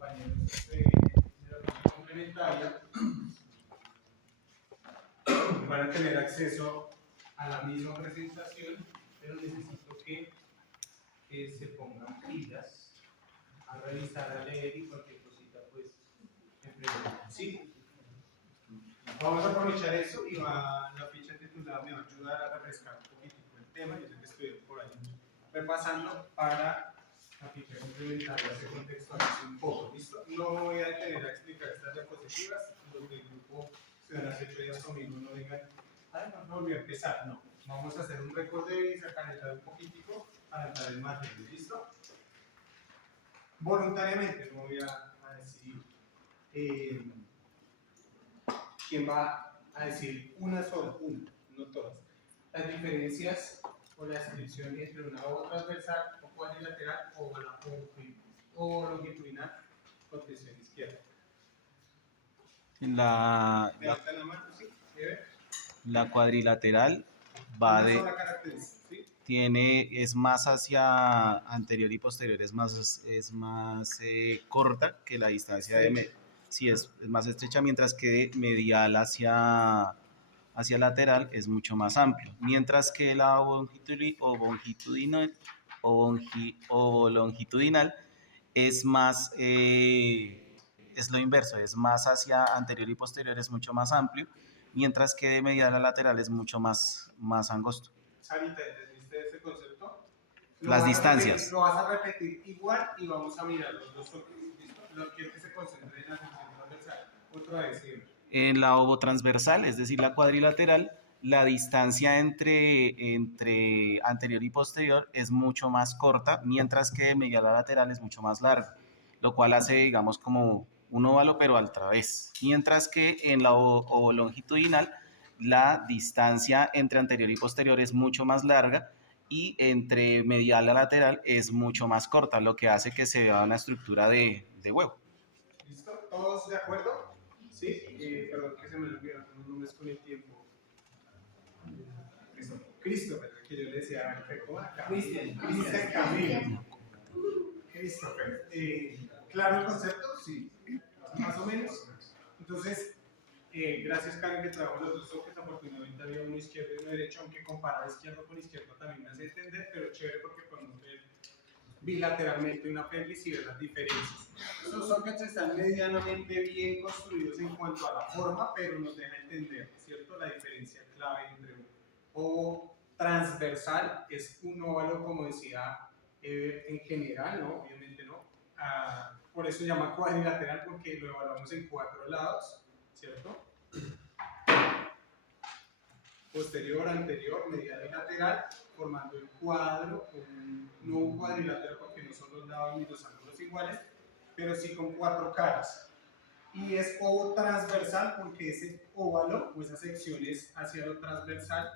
compañeros de la clase complementaria van a tener acceso a la misma presentación, pero necesito que se pongan pilas a revisar, a leer y cualquier cosita, pues, me preguntan. ¿Sí? Vamos a aprovechar eso y la ficha titulada me va a ayudar a refrescar un poquito el tema. Yo sé que estoy por ahí repasando para la ficha complementaria se contextualice un poco. ¿Listo? No me voy a detener a explicar estas diapositivas. Los del grupo se van a hacer 8 días conmigo, no digan, ay, no volví a empezar. No. Vamos a hacer un recorrido y calentar un poquitico para entrar en materia. ¿Listo? Voluntariamente no voy a decidir quién va a decir una sola, no todas. Las diferencias o la descripción entre una O transversal o cuadrilateral o longitudinal con tensión izquierda. La cuadrilateral va de es más hacia anterior y posterior, es más corta que la distancia de sí, es más estrecha, mientras que medial hacia lateral es mucho más amplio, mientras que la longitudinal es más es lo inverso, es más hacia anterior y posterior, es mucho más amplio, mientras que de medial a lateral es mucho más angosto. Sarita, ¿entendiste ese concepto? Las distancias. Lo vas a repetir igual y vamos a mirar los dos ojos. ¿Listo? Lo quiero que se concentre en la sección transversal. Otra vez, ¿sí? En la ovotransversal, es decir, la cuadrilateral, la distancia entre anterior y posterior es mucho más corta, mientras que de medial a lateral es mucho más larga, lo cual hace, digamos, como un óvalo, pero al través. Mientras que en la ovolongitudinal, la distancia entre anterior y posterior es mucho más larga y entre medial a lateral es mucho más corta, lo que hace que se vea una estructura de huevo. ¿Listo? ¿Todos de acuerdo? Sí. Perdón que se me olvidaron los nombres con el tiempo. Christopher, que yo le decía, Cristian Camilo. Christopher. ¿Claro el concepto? Sí. Más o menos. Entonces, gracias Karen que trajo los dos ojos, afortunadamente había uno izquierdo y uno derecho, aunque comparar izquierdo con izquierdo también me hace entender, pero chévere porque podemos ver bilateralmente una pelvis y ver las diferencias. Estos sockets están medianamente bien construidos en cuanto a la forma, pero nos deja entender, ¿cierto? La diferencia clave entre un ovo transversal es un óvalo, como decía en general, ¿no? Obviamente no. Por eso se llama cuadrilateral, porque lo evaluamos en 4 lados, ¿cierto? Posterior, anterior, medial y lateral, formando el cuadro, no un cuadrilátero porque no son los lados ni los ángulos iguales, pero sí con 4 caras. Y es ovo transversal porque ese óvalo o esa sección es hacia lo transversal,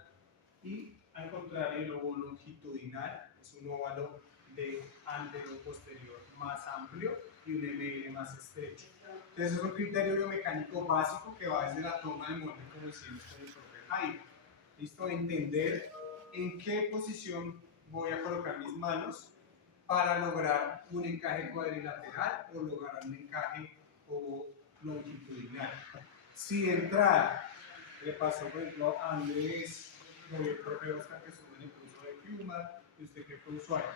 y al contrario el ovo longitudinal es un óvalo de anterior posterior más amplio y un ML más estrecho. Entonces es un criterio biomecánico básico que va desde la toma de molde, como decimos con el profe Jaime. ¿Listo? Entender en qué posición voy a colocar mis manos para lograr un encaje cuadrilateral o lograr un encaje o longitudinal. Si de entrada le pasó, por ejemplo, a Andrés, el profe Oscar, que estuvo en el curso de Humor, y usted que fue usuario,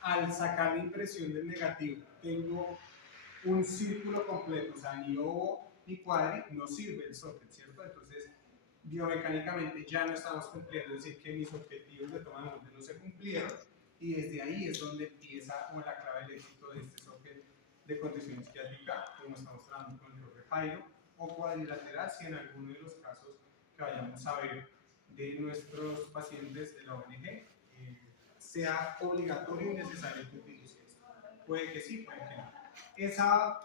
al sacar la impresión del negativo, tengo un círculo completo, o sea, ni ovo ni cuadri, no sirve el socket, ¿cierto? Entonces, biomecánicamente ya no estamos cumpliendo, es decir, que mis objetivos de toma de molde no se cumplieron, y desde ahí es donde empieza como la clave del éxito de este socket de contención isquiática, como estamos trabajando con el profe Jairo, o cuadrilateral, si en alguno de los casos que vayamos a ver de nuestros pacientes de la ONG sea obligatorio y necesario que utilice esto. Puede que sí, puede que no. Esa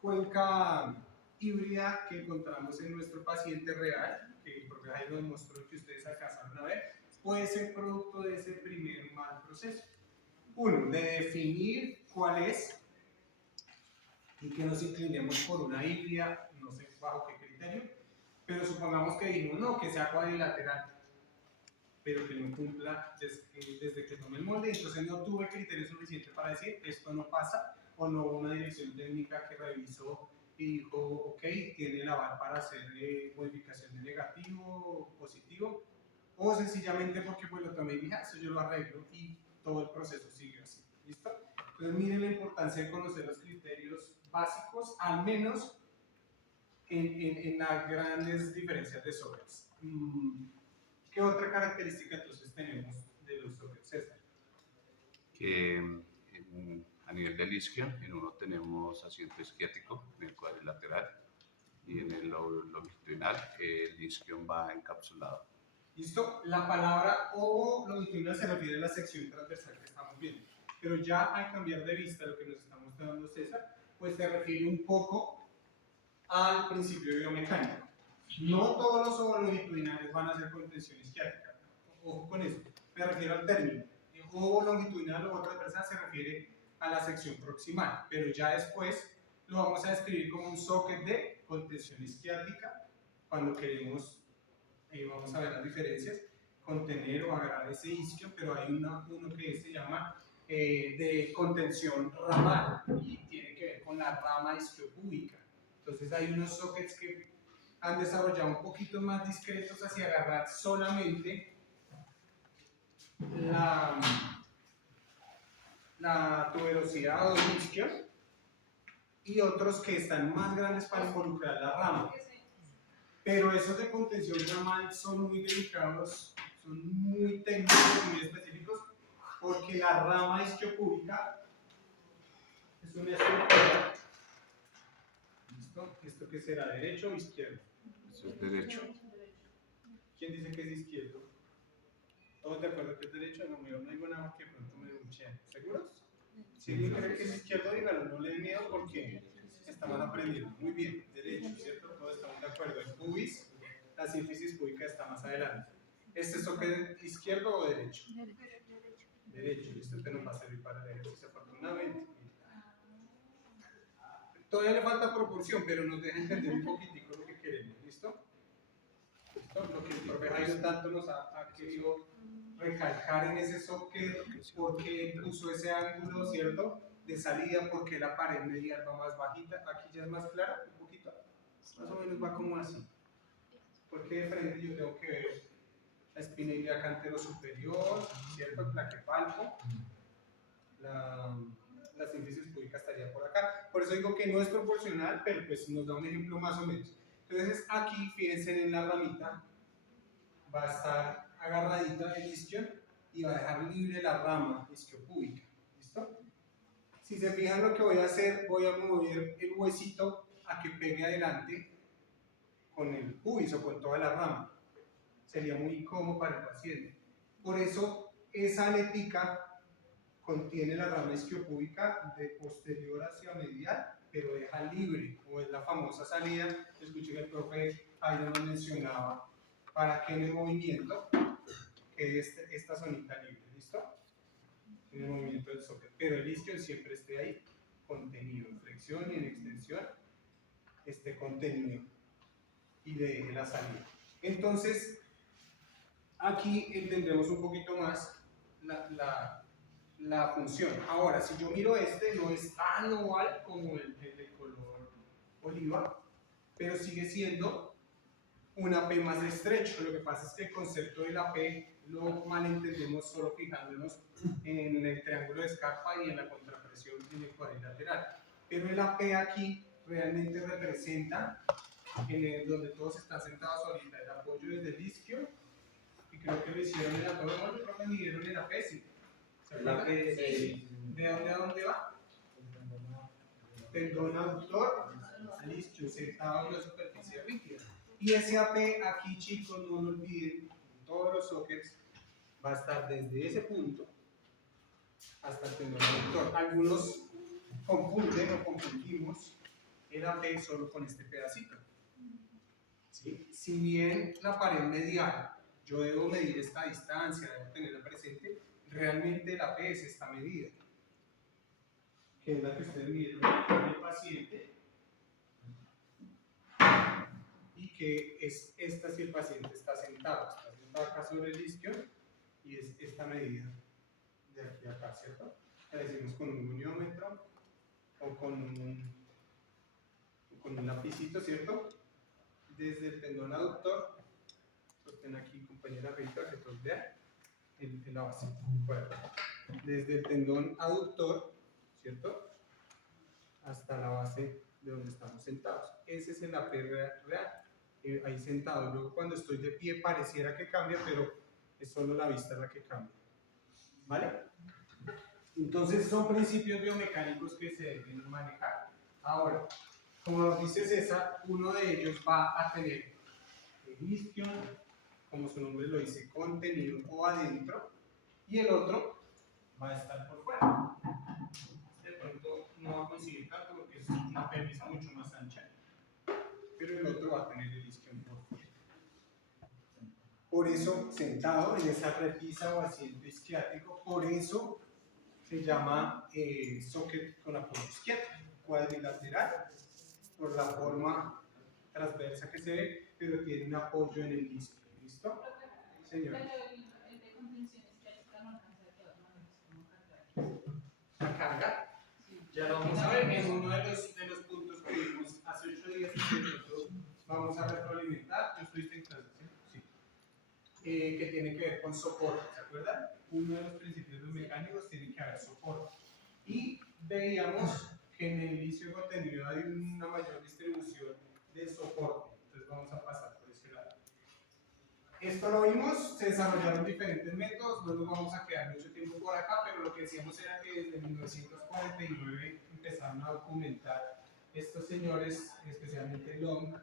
cuenca híbrida que encontramos en nuestro paciente real, que el profe Jairo nos mostró que ustedes alcanzaron a ver, puede ser producto de ese primer mal proceso. Uno, de definir cuál es y que nos inclinemos por una híbrida, no sé bajo qué criterio, pero supongamos que dijimos no, que sea cuadrilateral, pero que no cumpla desde que tome el molde, entonces no tuve criterio suficiente para decir esto no pasa, o no una dirección técnica que revisó y dijo, ok, tiene el aval para hacer modificación de negativo o positivo, o sencillamente porque pues lo tomé y dije, eso yo lo arreglo y todo el proceso sigue así, ¿listo? Entonces miren la importancia de conocer los criterios básicos, al menos en las grandes diferencias de softwares. ¿Qué otra característica entonces tenemos de los softwares, César? Que a nivel del isquio, en uno tenemos asiento isquiático en el cuadrilateral y en el longitudinal el isquio va encapsulado. ¿Listo? La palabra ovo longitudinal se refiere a la sección transversal que estamos viendo, pero ya al cambiar de vista lo que nos está mostrando César, pues se refiere un poco al principio biomecánico. No todos los ovos longitudinales van a ser contención isquiática, ojo con eso, me refiero al término. El ovo longitudinal o transversal se refiere a la sección proximal, pero ya después lo vamos a describir como un socket de contención isquiática cuando queremos. Vamos a ver las diferencias, contener o agarrar ese isquio, pero hay uno que se llama de contención ramal y tiene que ver con la rama isquiopúbica. Entonces hay unos sockets que han desarrollado un poquito más discretos hacia agarrar solamente la tuberosidad o el isquio, y otros que están más grandes para involucrar la rama. Pero esos de contención ramal son muy delicados, son muy técnicos y muy específicos, porque la rama isquiopúbica es una estructura. ¿Listo? ¿Esto qué será? ¿Derecho o izquierdo? Eso es derecho. ¿Quién dice que es izquierdo? ¿Todos de acuerdo que es derecho? No, no digo nada que pronto me buchean. ¿Seguros? Si alguien cree que es izquierdo, díganlo, no le dé miedo porque estamos aprendiendo. Muy bien, derecho, ¿cierto? Todos estamos de acuerdo. El pubis, la sínfisis púbica está más adelante. ¿Este es toque izquierdo o derecho? Derecho, listo, este nos va a servir para el ejercicio afortunadamente. Todavía le falta proporción, pero nos deja entender un poquitico lo que queremos, ¿listo? ¿Listo? Lo que el profe Jairo tanto nos ha querido recalcar en ese socket, porque puso ese ángulo, ¿cierto? De salida, porque la pared medial va más bajita, aquí ya es más clara, un poquito, más o menos va como así. Porque de frente yo tengo que ver la espina ilíaca antero superior, ¿cierto? La que palpo, la sínfisis púbica estaría por acá. Por eso digo que no es proporcional, pero pues nos da un ejemplo más o menos. Entonces aquí, fíjense en la ramita, va a estar agarradita el isquio y va a dejar libre la rama isquiopúbica. ¿Listo? Si se fijan lo que voy a hacer, voy a mover el huesito a que pegue adelante con el pubis o con toda la rama. Sería muy incómodo para el paciente. Por eso esa aletica contiene la rama isquiopúbica de posterior hacia medial, pero deja libre, o es la famosa salida. Escuché que el profe Jairo nos mencionaba para que en el movimiento quede esta zonita libre, ¿listo? En el movimiento del socket, pero el isquio siempre esté ahí, contenido, en flexión y en extensión, esté contenido y le deje la salida. Entonces, aquí entendemos un poquito más la función. Ahora, si yo miro este, no es tan oval como el de color oliva, pero sigue siendo un AP más estrecho. Lo que pasa es que el concepto del AP lo malentendemos solo fijándonos en el triángulo de Scarpa y en la contrapresión en el cuadrilateral. Pero el AP aquí realmente representa donde todos están sentados ahorita, el apoyo desde el isquio, y creo que lo hicieron en la torre, no, yo creo que midieron el AP, sí. ¿De dónde a dónde va? Tendón aductor al isquio, sentado en la superficie rígida. Y ese AP aquí, chicos, no lo olviden, en todos los sockets va a estar desde ese punto hasta el tendón aductor. Algunos confunden o confundimos el AP solo con este pedacito. ¿Sí? Si bien la pared medial, yo debo medir esta distancia, debo tenerla presente, realmente la AP es esta medida, que es la que ustedes miden con el paciente, y que es esta si el paciente está sentado acá sobre el isquio, y es esta medida de aquí a acá, ¿cierto? La decimos con un uniómetro o con un lapicito, ¿cierto? Desde el tendón aductor, sostén aquí, compañera Rita, que todos vean, en la base. Bueno, desde el tendón aductor, ¿cierto? Hasta la base de donde estamos sentados. Ese es el AP real, ahí sentado. Luego cuando estoy de pie pareciera que cambia, pero es solo la vista la que cambia. ¿Vale? Entonces son principios biomecánicos que se deben manejar. Ahora, como nos dice César, uno de ellos va a tener el isquion, como su nombre lo dice, contenido o adentro, y el otro va a estar por fuera. De pronto no va a conseguir tanto porque es una pelvis mucho más ancha, pero el otro va a tener el isquion por fuera. Por eso, sentado en esa repisa o asiento isquiático, por eso se llama socket con apoyo isquiático, cuadrilateral, por la forma transversa que se ve, pero tiene un apoyo en el isquio. ¿Listo? Señor. El de contención isquiática no alcanza de todas maneras, como cargar. La carga, ya lo vamos a ver en uno de los puntos que vimos hace 8 días que nosotros vamos a retroalimentar. Yo estoy en clase, ¿sí? Que tiene que ver con soporte, ¿se acuerdan? Uno de los principios mecánicos tiene que haber soporte. Y veíamos que en el inicio de contenido hay una mayor distribución de soporte. Entonces vamos a pasar por ese lado. Esto lo vimos, se desarrollaron diferentes métodos, no nos vamos a quedar mucho tiempo por acá, pero lo que decíamos era que desde 1949 empezaron a documentar estos señores, especialmente Long,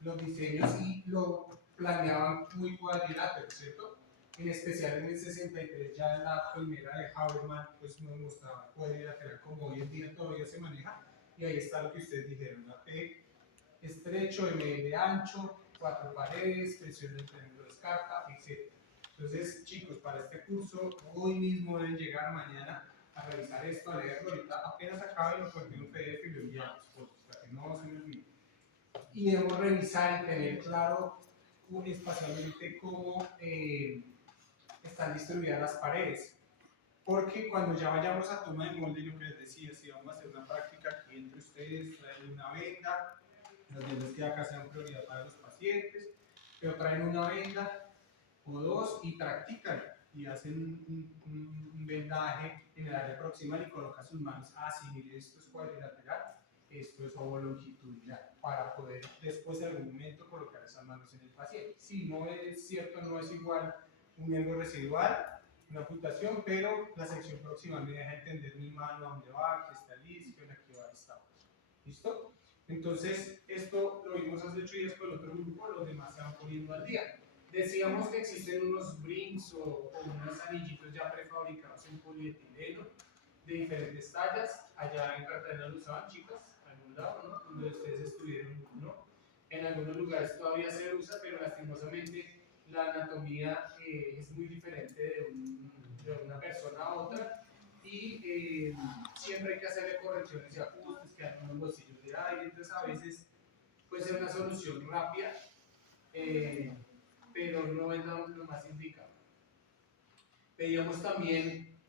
los diseños y lo planeaban muy cuadrilátero, ¿cierto? En especial en el 63, ya la primera de Haberman, pues nos mostraba cuadrilateral como hoy en día todavía se maneja, y ahí está lo que ustedes dijeron, AP estrecho, ML ancho, 4 paredes, presión del triángulo de Escarpa, etc. Entonces, chicos, para este curso, hoy mismo deben llegar mañana a revisar esto, a leerlo, ahorita apenas acabe lo contiene un PDF y lo enviamos, para que no se me olvide. Y debemos revisar y tener claro espacialmente cómo están distribuidas las paredes. Porque cuando ya vayamos a toma de molde, lo que les decía, si vamos a hacer una práctica aquí entre ustedes, traen una venda, las vendas que acá sean prioridad para los pacientes, pero traen una venda o dos y practican y hacen un vendaje en el área proximal y colocan sus manos. Ah, sí, mire, esto es cuadrilateral, esto es ovo longitudinal, para poder después en algún momento colocar esas manos en el paciente. Sí, no es cierto, no es igual un miembro residual, una amputación, pero la sección proximal me deja entender mi mano a dónde va, aquí está el isquio, aquí va esta. ¿Listo? Entonces, esto lo vimos hace 8 días con el otro grupo, los demás se van poniendo al día. Decíamos que existen unos brinks o unos anillitos ya prefabricados en polietileno de diferentes tallas. Allá en Cartagena lo usaban, chicas, a algún lado, ¿no? Donde ustedes estuvieron, ¿no? En algunos lugares todavía se usa, pero lastimosamente la anatomía es muy diferente de una persona a otra. Y siempre hay que hacerle correcciones y ajustes, que hay unos bolsillos de aire, entonces a veces puede ser una solución rápida, pero no es lo más indicado. Veíamos también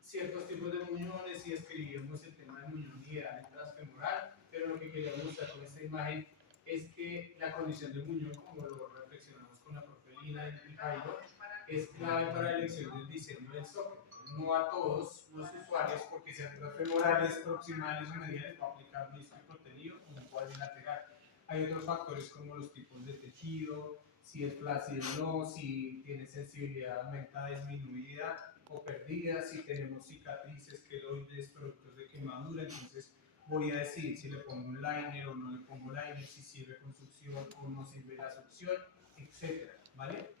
ciertos tipos de muñones y escribíamos el tema del muñón ideal y transfemoral, pero lo que quería mostrar con esta imagen es que la condición del muñón, como lo reflexionamos con la profe Lina y Jairo, es clave para la elección del diseño del socket. No a todos los usuarios, porque sean transfemorales, proximales o mediales, va a aplicar un disco contenido o un cuadrilateral. Hay otros factores como los tipos de tejido, si es flácido o no, si tiene sensibilidad aumentada, disminuida o perdida, si tenemos cicatrices, queloides, productos de quemadura. Entonces voy a decidir si le pongo un liner o no le pongo liner, si sirve con succión o no sirve la succión, etc. ¿Vale?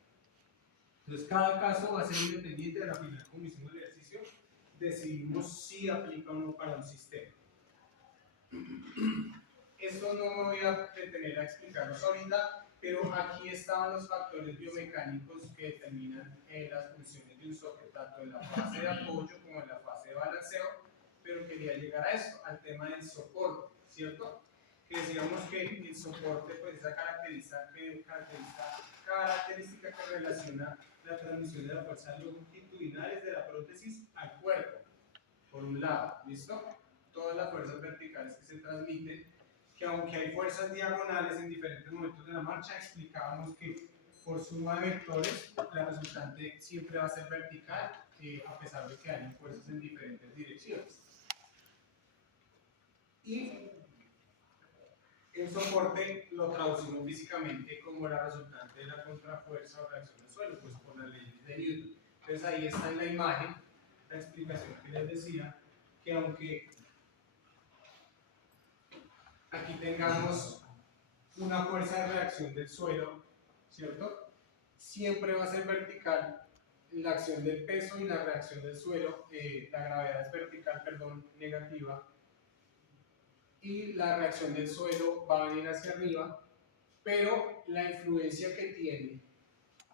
Entonces cada caso va a ser independiente. De la final, como hicimos el ejercicio, decidimos si aplica o no para un sistema. Esto no me voy a detener a explicarlos ahorita, pero aquí estaban los factores biomecánicos que determinan las funciones de un socket, tanto en la fase de apoyo como en la fase de balanceo, pero quería llegar a esto, al tema del soporte, ¿cierto? Que decíamos que el soporte, pues esa característica que relaciona la transmisión de las fuerzas longitudinales de la prótesis al cuerpo. por un lado, ¿listo? Todas las fuerzas verticales que se transmiten, que aunque hay fuerzas diagonales en diferentes momentos de la marcha, explicábamos que por suma de vectores, la resultante siempre va a ser vertical, a pesar de que hayan fuerzas en diferentes direcciones. Y el soporte lo traducimos físicamente como la resultante de la contrafuerza o reacción del suelo, pues por las leyes de Newton. Entonces ahí está en la imagen la explicación que les decía, que aunque aquí tengamos una fuerza de reacción del suelo, ¿cierto? Siempre va a ser vertical la acción del peso y la reacción del suelo, la gravedad es vertical, perdón, negativa, y la reacción del suelo va a venir hacia arriba, pero la influencia que tiene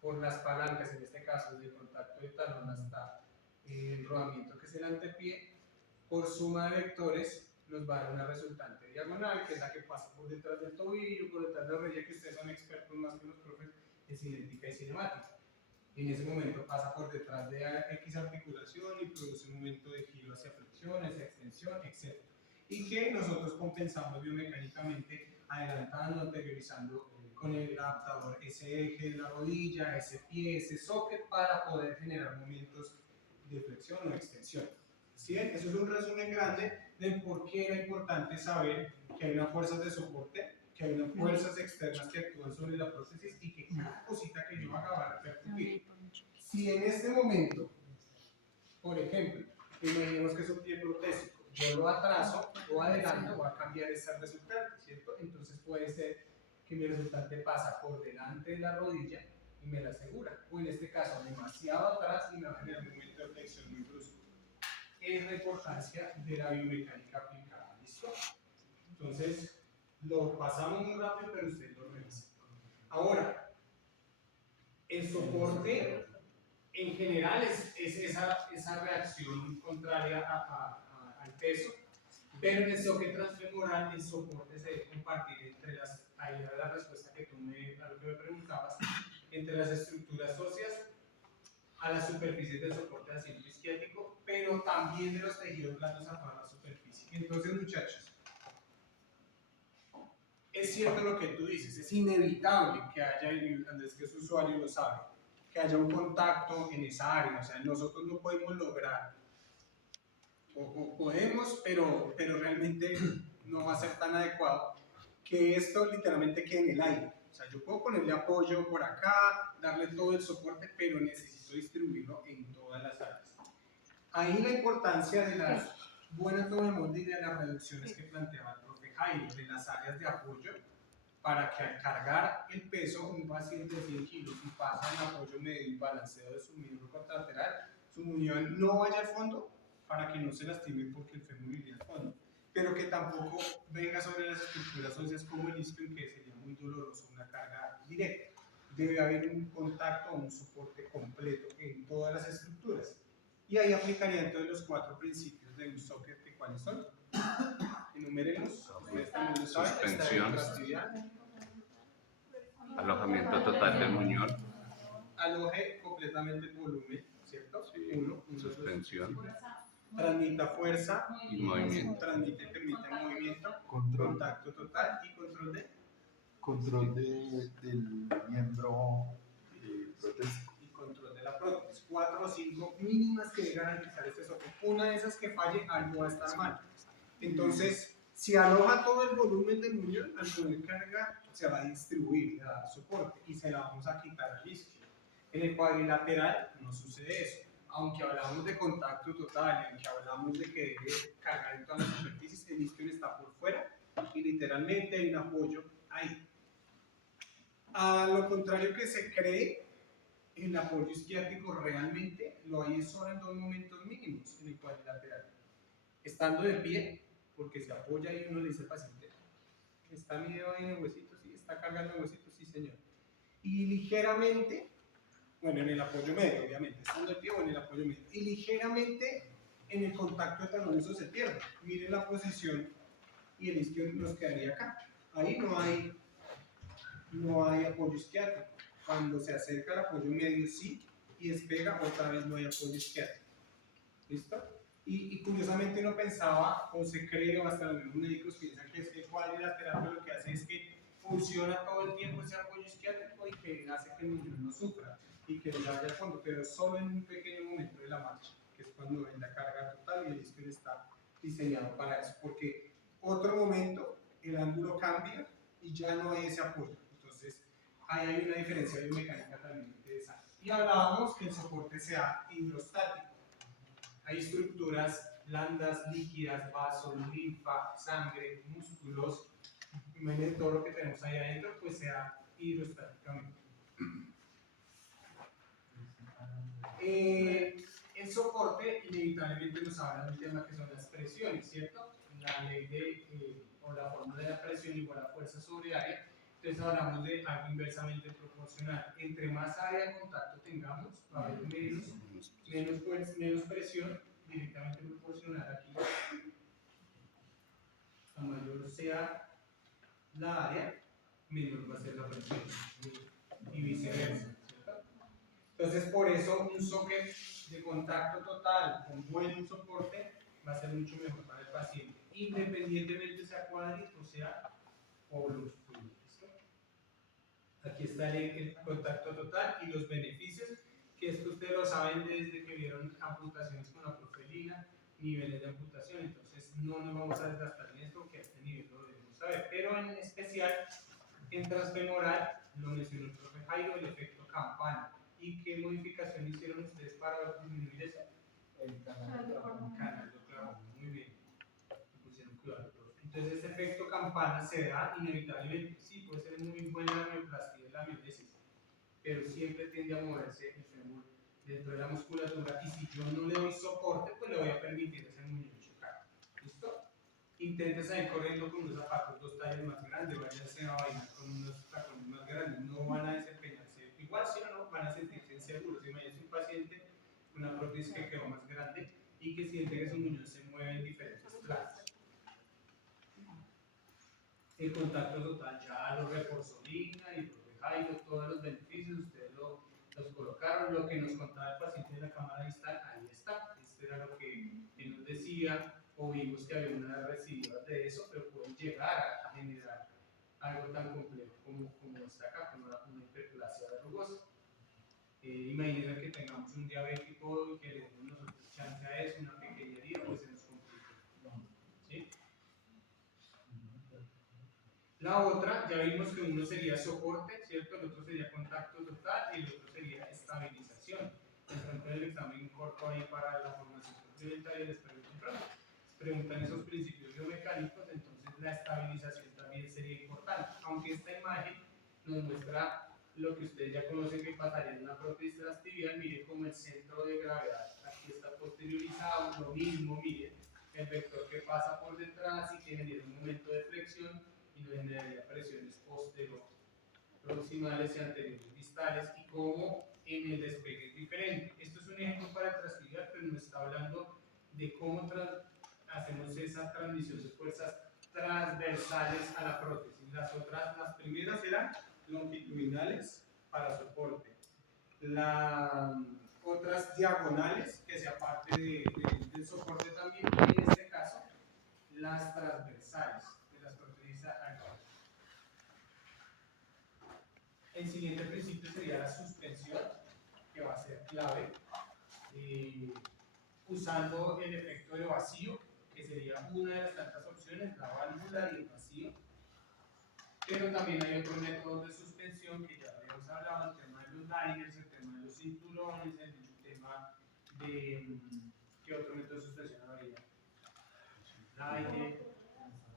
por las palancas, en este caso desde el contacto de talón hasta el rodamiento que es el antepié, por suma de vectores nos va a dar una resultante diagonal, que es la que pasa por detrás del tobillo, por detrás de la rodilla, que ustedes son expertos más que los profes en cinética y cinemática. En ese momento pasa por detrás de X articulación y produce un momento de giro hacia flexiones, extensión, etc. Y que nosotros compensamos biomecánicamente adelantando, anteriorizando con el adaptador ese eje de la rodilla, ese pie, ese socket para poder generar movimientos de flexión o extensión. ¿Sí? Eso es un resumen grande de por qué era importante saber que hay unas fuerzas de soporte, que hay unas fuerzas externas que actúan sobre la prótesis y que cada cosita que yo haga va a repercutir. Si en este momento, por ejemplo, imaginemos que es un pie protésico, yo lo atraso o adelanto, va a cambiar ese resultante, ¿cierto? Entonces puede ser que mi resultante pasa por delante de la rodilla y me la asegura, o en este caso demasiado atrás y me va a generar un movimiento de flexión muy brusco. Es la importancia de la biomecánica aplicada, ¿listo? Entonces, lo pasamos muy rápido, pero usted lo revisa. Ahora, el soporte en general es esa reacción contraria al peso, pero en el soporte transfemoral el soporte se debe compartir entre las, ahí era la respuesta que tú a lo que me preguntabas, entre las estructuras óseas a las superficies del soporte asiento isquiático, pero también de los tejidos blandos a toda la superficie. Entonces, muchachos, es cierto lo que tú dices, es inevitable que haya, Andrés que es usuario lo sabe, que haya un contacto en esa área, o sea, nosotros no podemos lograr, o podemos, pero realmente no va a ser tan adecuado, que esto literalmente quede en el aire. O sea, yo puedo ponerle apoyo por acá, darle todo el soporte, pero necesito distribuirlo en todas las áreas. Ahí la importancia de la buena toma de molde y de las reducciones que planteaba el profe Jairo, de las áreas de apoyo, para que al cargar el peso, un paciente de 100 kilos y pasa en apoyo medio y balanceo de su miembro contralateral, su unión no vaya al fondo para que no se lastime porque el fémur iría al fondo, pero que tampoco venga sobre las estructuras óseas como el isquion, que sería muy doloroso una carga directa. Debe haber un contacto o un soporte completo en todas las estructuras. Y ahí aplicaría entonces los 4 principios de un socket, que ¿cuáles son? Enumérenlos. Suspensión, alojamiento total del muñón, Aloje completamente el volumen, ¿cierto? Sí. Uno, Suspensión transmita fuerza y movimiento. Transmite, permite movimiento, contacto total y control del miembro protésico. Y control de la prótesis. 4 o 5 mínimas que deben garantizar este soporte. Una de esas que falle, algo va a estar mal. Entonces, si aloja todo el volumen del muñón, al poner carga se va a distribuir, le va a dar soporte y se la vamos a quitar al isquio. En el cuadrilateral no sucede eso. Aunque hablamos de contacto total, aunque hablamos de que debe cargar en todas las superficies, el isquio está por fuera y literalmente hay un apoyo ahí. A lo contrario que se cree, el apoyo isquiático realmente lo hay solo en 2 momentos mínimos en el cuadrilateral. Estando de pie, porque se apoya y uno le dice al paciente, ¿está mi dedo ahí en el huesito? Sí, ¿está cargando el huesito? Sí, señor. Y ligeramente, bueno, en el apoyo medio, obviamente, estando de pie o en el apoyo medio, y ligeramente en el contacto de talón eso se pierde. Miren la posición y el isquio nos quedaría acá. Ahí no hay apoyo isquiático. Cuando se acerca al apoyo medio sí, y despega, otra vez no hay apoyo isquiático. ¿Listo? Y curiosamente uno pensaba, o se cree, o hasta los mismos médicos piensan que es que el cuadrilateral lo que hace es que funciona todo el tiempo ese apoyo isquiático y que hace que el niño no sufra y que le vaya al fondo, pero solo en un pequeño momento de la marcha, que es cuando hay la carga total y el isquio está diseñado para eso, porque otro momento el ángulo cambia y ya no hay ese apoyo. Entonces, ahí hay una diferencia biomecánica también interesante. Y hablábamos que el soporte sea hidrostático. Hay estructuras blandas, líquidas, vasos, linfa, sangre, músculos, imagínense todo lo que tenemos ahí adentro, pues sea hidrostáticamente. El soporte inevitablemente nos habla de un tema que son las presiones, ¿cierto? La ley o la fórmula de la presión igual a fuerza sobre área. Entonces hablamos de algo inversamente proporcional. Entre más área de contacto tengamos, va a haber menos presión, directamente proporcional aquí. A mayor sea la área, menor va a ser la presión. Y viceversa. Entonces, por eso un socket de contacto total con buen soporte va a ser mucho mejor para el paciente, independientemente sea cuadri o sea oblongo. Aquí está el contacto total y los beneficios, que esto ustedes lo saben desde que vieron amputaciones con la profelina, niveles de amputación, entonces no nos vamos a desgastar en esto, que a este nivel lo debemos saber, pero en especial en transfemoral, lo mencionó el profe Jairo, el efecto campana. ¿Y qué modificación hicieron ustedes para disminuir eso? El canal de trabajo. Canal de trabajo, muy bien. Me pusieron cuidado. Entonces, ese efecto campana se da inevitablemente. Sí, puede ser muy buena la mioplastia y la miodesis, pero siempre tiende a moverse el fémur dentro de la musculatura. Y si yo no le doy soporte, pues le voy a permitir a ese muñeco chocar. ¿Listo? Intentes salir corriendo con unos zapatos 2 tallas más grandes, váyanse a bailar con unos tacones más grandes, no van a desempeñarse igual, si o no, van a sentirse inseguros. Imagínense un paciente con una prótesis que quedó más grande y que siente que su muñeco se mueve en diferentes planos. El contacto total ya lo reforzó Lina y lo de Jairo, todos los beneficios, ustedes los colocaron, lo que nos contaba el paciente en la cámara distal, ahí está, esto era lo que nos decía, o vimos que había unas residuas de eso, pero pueden llegar a generar algo tan complejo como está acá, como una hiperplasia rugosa. Imaginen que tengamos un diabético y que le demos nosotros chance a eso, una pequeña herida, pues se nos complica. ¿Sí? La otra, ya vimos que uno sería soporte, ¿cierto? El otro sería contacto total y el otro sería estabilización. Por ejemplo, el examen corto ahí para la formación complementaria les preguntan esos principios biomecánicos, entonces la estabilización también sería importante. Aunque esta imagen nos muestra lo que ustedes ya conocen que pasaría en una prótesis transtibial, miren como el centro de gravedad aquí está posteriorizado, lo mismo, miren, el vector que pasa por detrás y que genera un momento de flexión y nos generaría presiones proximales y anteriores distales y cómo en el despegue es diferente. Esto es un ejemplo para transtibial, pero nos está hablando de cómo hacemos esa transmisión de fuerzas transversales a la prótesis. Las primeras eran longitudinales para soporte. Las otras diagonales, que sea parte del soporte también, y en este caso, las transversales de las prótesis actuales. El siguiente principio sería la suspensión, que va a ser clave, usando el efecto de vacío, que sería una de las tantas opciones, la válvula y el vacío. Pero también hay otros métodos de suspensión que ya habíamos hablado, el tema de los liners, el tema de los cinturones, el tema de... ¿qué otro método de suspensión habría? Liner,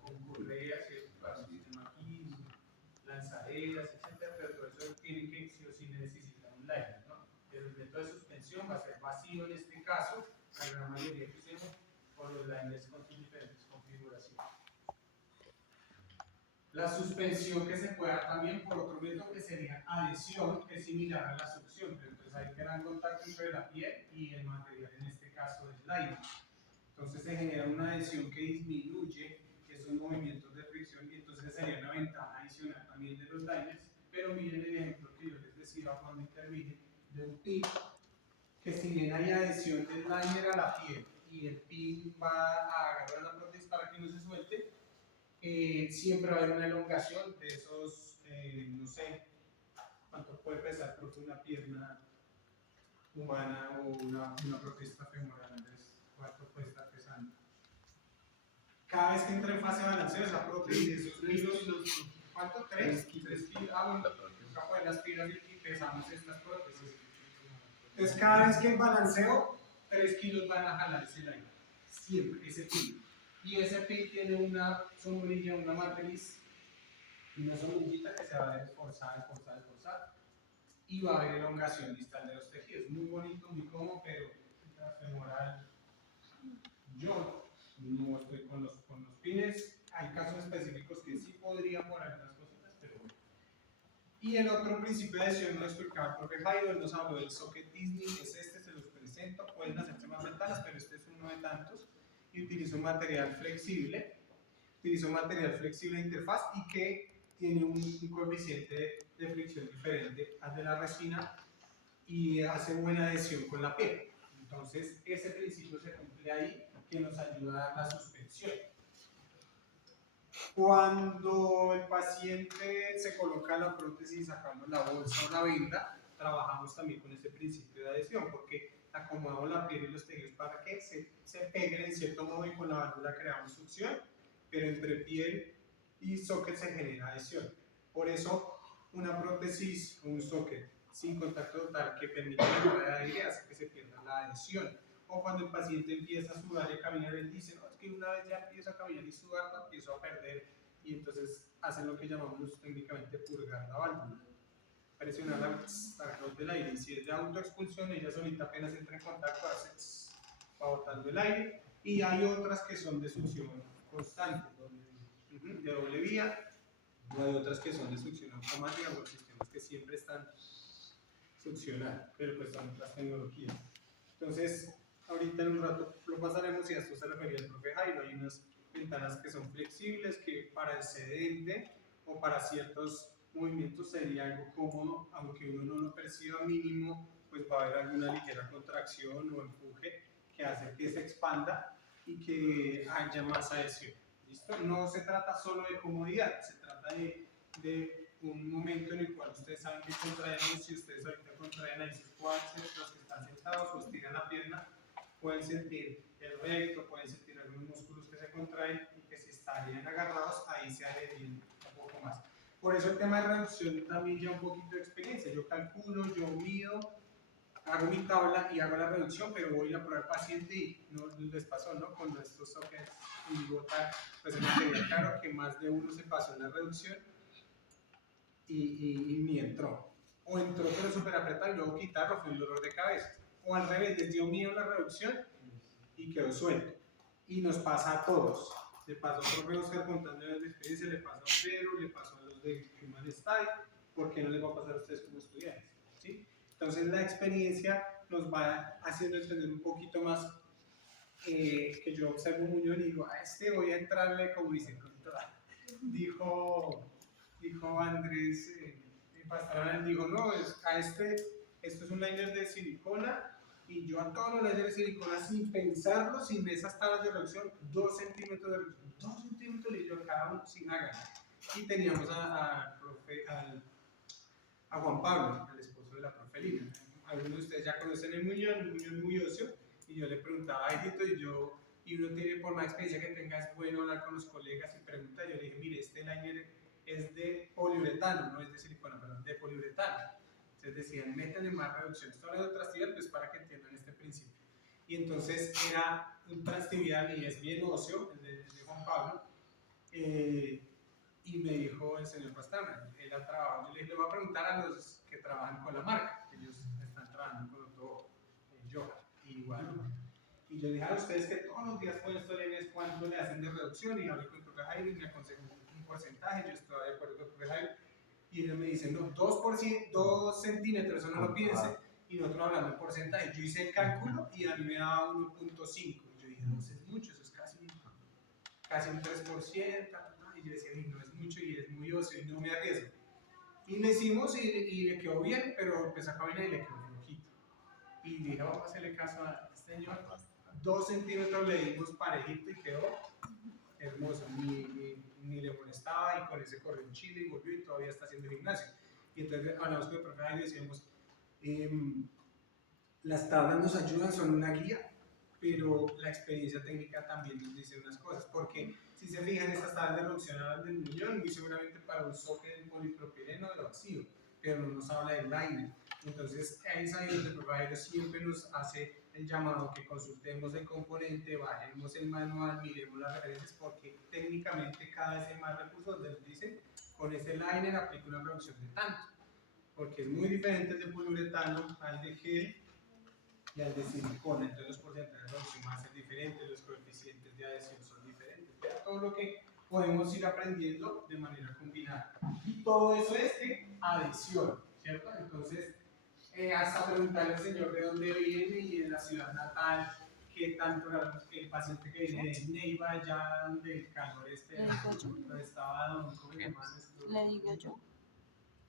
con correas, para un sistema aquí, lanzaderas, etc. Pero todo eso tiene que sí o sí necesitar un liner, ¿no? Pero el método de suspensión va a ser vacío en este caso, la gran mayoría que usemos, por los liners con sus diferentes configuraciones. La suspensión que se puede dar también por otro método que sería adhesión, que es similar a la succión, pero entonces hay gran contacto entre la piel y el material, en este caso es liner. Entonces se genera una adhesión que disminuye esos movimientos de fricción y entonces sería una ventaja adicional también de los liners, pero miren el ejemplo que yo les decía cuando intervine de un PIP, que si bien hay adhesión del liner a la piel y el PIP pin va a agarrar la prótesis para que no se suelte, siempre va a haber una elongación de esos, no sé, cuánto puede pesar porque una pierna humana o una prótesis femoral, entonces, cuánto puede estar pesando. Cada vez que entra en fase de balanceo, esa prótesis, esos kilos, ¿cuánto? 3 kilos. Ah, bueno, toca poner las pilas y pesamos estas prótesis. Entonces, cada vez que en balanceo, 3 kilos van a jalar ese aire. Siempre, ese pin. Y ese pin tiene una sombrilla, una matriz, una sombrillita que se va a ver esforzada. Y va a haber elongación distal de los tejidos. Muy bonito, muy cómodo, pero la femoral, yo no estoy con los pines. Hay casos específicos que sí podrían por algunas cositas, pero bueno. Y el otro principio de adhesión lo explicaba el profe Jairo, él nos habló del socket Disney, es este, se los presento, pueden hacerse más ventanas, pero este es uno de tantos, y utiliza un material flexible de interfaz y que tiene un coeficiente de fricción diferente al de la resina y hace buena adhesión con la piel. Entonces, ese principio se cumple ahí, que nos ayuda a dar la suspensión. Cuando el paciente se coloca la prótesis sacando la bolsa o la venda, trabajamos también con ese principio de adhesión, porque acomodamos la piel y los tejidos para que se peguen en cierto modo y con la válvula creamos succión, pero entre piel y socket se genera adhesión. Por eso, una prótesis o un socket sin contacto total que permite la entrada de aire hace que se pierda la adhesión. O cuando el paciente empieza a sudar y a caminar, él dice, no, es que una vez ya empiezo a caminar y sudar, lo empiezo a perder, y entonces hacen lo que llamamos técnicamente purgar la válvula. Presionarla para que bote el aire, y si es de autoexpulsión, ella solita apenas entra en contacto, hace va botando el aire, y hay otras que son de succión constante, de doble vía, o hay otras que son de succión automática, los sistemas que siempre están succionando, pero pues son las tecnologías. Entonces, ahorita en un rato lo pasaremos y a esto se refería el profe Jairo. Hay unas ventanas que son flexibles, que para el sedente o para ciertos movimientos sería algo cómodo, aunque uno no lo perciba mínimo, pues va a haber alguna ligera contracción o empuje que hace que se expanda y que haya más adhesión. ¿Listo? No se trata solo de comodidad, se trata de un momento en el cual ustedes saben que contraemos. Si ustedes ahorita contraen ahí sus cuádriceps, los que están sentados o estiran la pierna, pueden sentir el recto, pueden sentir algunos músculos que se contraen y que si estarían agarrados, ahí se adhieren un poco más. Por eso el tema de reducción también lleva un poquito de experiencia. Yo calculo, yo mido, hago mi tabla y hago la reducción, pero voy a probar al paciente y no les pasó, ¿no? Con nuestros sockets y botar, pues me quedó claro que más de uno se pasó en la reducción y ni entró. O entró pero súper apretado y luego quitarlo fue un dolor de cabeza. O al revés, les dio miedo la reducción y quedó suelto. Y nos pasa a todos. Le pasó a profe Oscar contando la experiencia, le pasó a Pedro, le pasó a los de Human Style. ¿Por qué no les va a pasar a ustedes como estudiantes? ¿Sí? Entonces la experiencia nos va haciendo entender un poquito más que yo observo muy bien y digo, a este voy a entrarle como dice con toda. Dijo Andrés, Pastrana, dijo, no, esto es un liner de silicona y yo a todos los liners de silicona sin pensarlo, sin esas tablas de reducción, 2 centímetros de reducción, 2 centímetros le dio cada uno sin haga. Y teníamos a Juan Pablo, el esposo de la profe Lina. Algunos de ustedes ya conocen el Muñoz muy ocio, y yo le preguntaba a Edito, y uno tiene, por más experiencia que tenga, es bueno hablar con los colegas y pregunta. Yo le dije, mire, este liner es de poliuretano, no es de silicona, perdón, de poliuretano. Entonces decían, métanle más reducción. Esto habla de transtibial, pues para que entiendan este principio. Y entonces era un transtibial y es bien óseo, el de Juan Pablo. Y me dijo el señor Pastrana, él ha trabajado. Yo le dije, le voy a preguntar a los que trabajan con la marca, que ellos están trabajando con otro yoga, igual. Y yo le dije a ustedes que todos los días pueden estar en cuánto le hacen de reducción, y hablé con el profe Jairo y me aconsejó un porcentaje, yo estoy de acuerdo con el profe Jairo, y ellos me dicen, no, 2 centímetros, eso no lo piense, y nosotros hablando de porcentaje, yo hice el cálculo y a mí me daba 1.5, y yo dije, no, eso es mucho, eso es casi un 3%, y yo decía, no es mucho y es muy óseo y no me arriesgo. Y le hicimos y le quedó bien, pero empezó a caminar y le quedó flojito. Y dije, vamos a hacerle caso a este señor, 2 centímetros le dimos parejito y quedó hermoso, ni le molestaba y con ese corrió en Chile y volvió y todavía está haciendo gimnasio. Y entonces hablamos con el profe y decíamos, las tablas nos ayudan, son una guía, pero la experiencia técnica también nos dice unas cosas, porque si se fijan, estas tablas de reducción hablan del muñón, muy seguramente para un socket de polipropileno de vacío, pero no nos habla del liner. Entonces, ahí es ahí donde el proveedor siempre nos hace el llamado que consultemos el componente, bajemos el manual, miremos las referencias, porque técnicamente cada vez hay más recursos donde nos dicen, con este liner aplica una reducción de tanto, porque es muy diferente el de poliuretano al de gel y al de silicona, entonces los porcentajes de reducción van a ser diferentes, los coeficientes de adhesión son diferentes, pero todo lo que podemos ir aprendiendo de manera combinada. Y todo eso es de adhesión, ¿cierto? Entonces, hasta preguntarle al señor de dónde viene y en la ciudad natal, qué tanto el paciente que viene de Neiva, allá donde el calor donde estaba don, ¿cómo se llama? Le digo yo.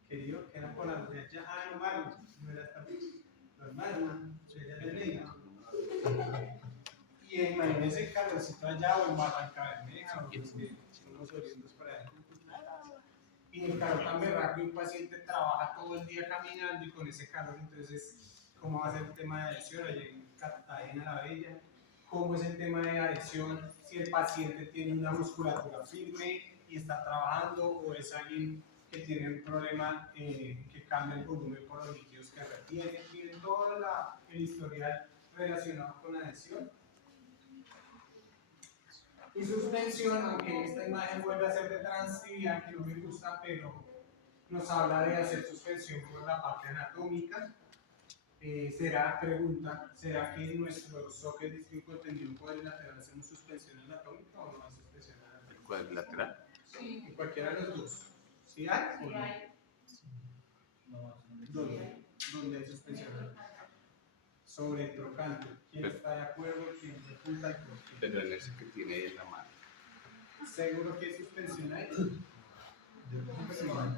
Querido, que era por la de allá, no malo, no era esta normal, ella de Neiva. Y imagínense el calorcito allá o en Barranca Bermeja, o los que somos oriundos por allá. Y el calor tan berraco y un paciente trabaja todo el día caminando y con ese calor, entonces, ¿cómo va a ser el tema de adhesión? Allí en Cartagena la Bella, ¿cómo es el tema de adhesión? Si el paciente tiene una musculatura firme y está trabajando, o es alguien que tiene un problema que cambia el volumen por los líquidos que retiene, tiene todo el historial relacionado con la adhesión. Y suspensión, aunque esta imagen vuelve a ser de transibilidad, que no me gusta, pero nos habla de hacer suspensión por la parte anatómica. Pregunta, ¿será que en nuestro socket distinto contenido cuadrilateral hacemos suspensión anatómica o no hay suspensión anatómica? ¿El cuadrilateral? Sí. En cualquiera de los dos. ¿Sí hay o Sí, no? hay. ¿Dónde hay suspensión anatómica? Sobre el trocante. ¿Quién está de acuerdo? ¿Quién refuta? Pero en ese que tiene ahí en la mano. ¿Seguro que hay suspensión ahí? Yo creo que sí hay.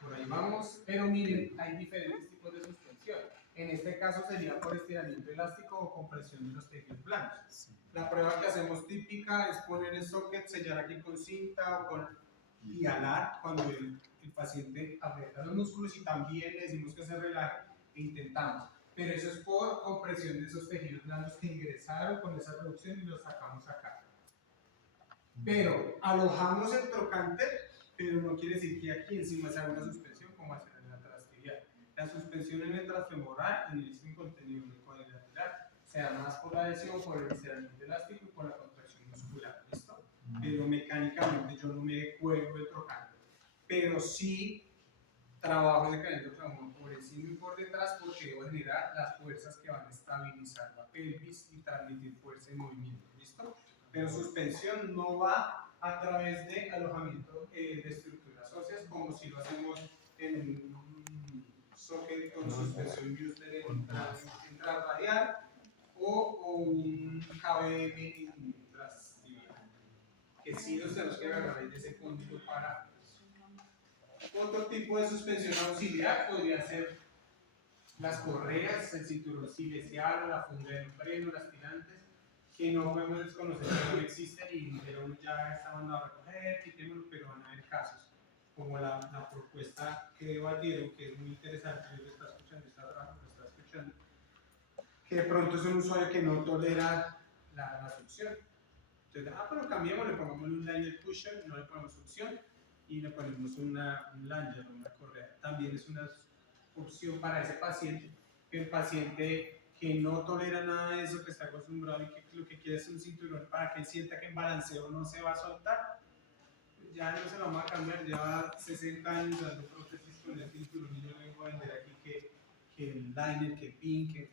Por ahí vamos, pero miren, hay diferentes tipos de suspensión. En este caso sería por estiramiento elástico o compresión de los tejidos blandos. La prueba que hacemos típica es poner el socket, sellar aquí con cinta o y alar cuando el paciente aprieta los músculos, y también le decimos que se relaje e intentamos. Pero eso es por compresión de esos tejidos blandos que ingresaron con esa reducción y los sacamos acá. Pero alojamos el trocánter, pero no quiere decir que aquí encima se haga una suspensión como hacer en la trastibial. La suspensión en el transfemoral, en el contenido del cuadrilateral, se da más por la adhesión, por el estiramiento elástico y por la contracción muscular. ¿Listo? Pero mecánicamente yo no me juego el trocánter. Pero sí trabajo ese canal de trabajo por encima y por detrás, porque debo generar las fuerzas que van a estabilizar la pelvis y transmitir fuerza y movimiento. ¿Listo? Pero suspensión no va a través de alojamiento de estructuras óseas, como si lo hacemos en un socket con suspensión Buster intrarradial o un KBM intrastibial, que sí nos tenemos que agarrar de ese cóndilo para. Otro tipo de suspensión auxiliar podría ser las correas, el cinturón silesial, la funda del freno, las tirantes, que no podemos desconocer que no existen y pero ya está mandado a recoger, quitémoslo, pero van a haber casos, como la propuesta que debatieron, que es muy interesante, yo lo está escuchando, lo está escuchando, que de pronto es un usuario que no tolera la succión. Entonces, pero cambiemos, le pongamos un liner pusher, no le ponemos succión, y le ponemos un langer, una correa. También es una opción para ese paciente, el paciente que no tolera nada de eso, que está acostumbrado y que lo que quiere es un cinturón para que sienta que el balanceo no se va a soltar, ya no se lo vamos a cambiar, lleva 60 años dando prótesis con el cinturón y yo le vengo a vender aquí que el liner, que pin, que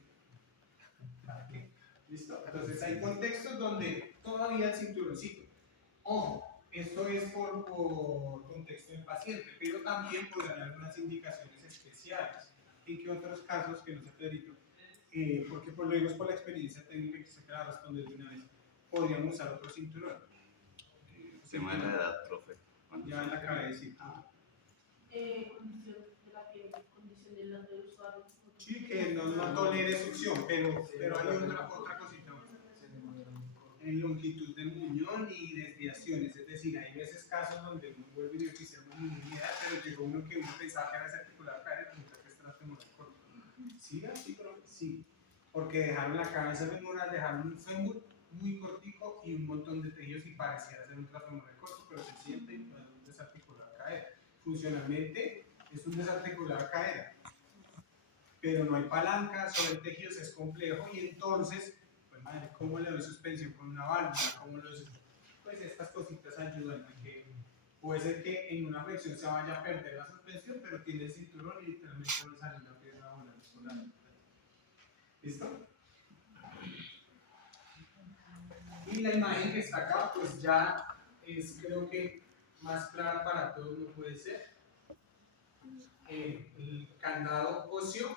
¿para qué? ¿Listo? Entonces hay contextos donde todavía el cinturoncito. Ojo, esto es por contexto del paciente, pero también puede haber algunas indicaciones especiales. ¿En qué otros casos, que no se perito? Porque pues, lo digo es por la experiencia técnica que se queda responder de una vez, podríamos usar otro cinturón. Tema de la edad, profe. Ya en la cabeza. Condición de la piel, condición del usuario. Sí, que no tolere succión, pero hay otra cosita más. En longitud del muñón y desviaciones, es decir, hay veces casos donde uno vuelve y beneficiamos inmunidad, pero llegó uno que uno pensaba que era articular caer, resulta que es transfemoral corto. ¿Sí? Sí, pero sí, porque dejaron la cabeza femoral, dejaron un fémur muy cortico y un montón de tejidos y pareciera ser un transfemoral corto, pero se siente y no es un desarticular caer. Funcionalmente es un desarticular caer, pero no hay palanca, sobre el tejido es complejo y entonces madre, ¿cómo le doy suspensión con una válvula? ¿Cómo lo doy? Pues estas cositas ayudan a que puede ser que en una flexión se vaya a perder la suspensión, pero tiene el cinturón y literalmente no sale una piedra volando sola. ¿Listo? Y la imagen que está acá, pues ya es creo que más clara para todos, no puede ser. El candado óseo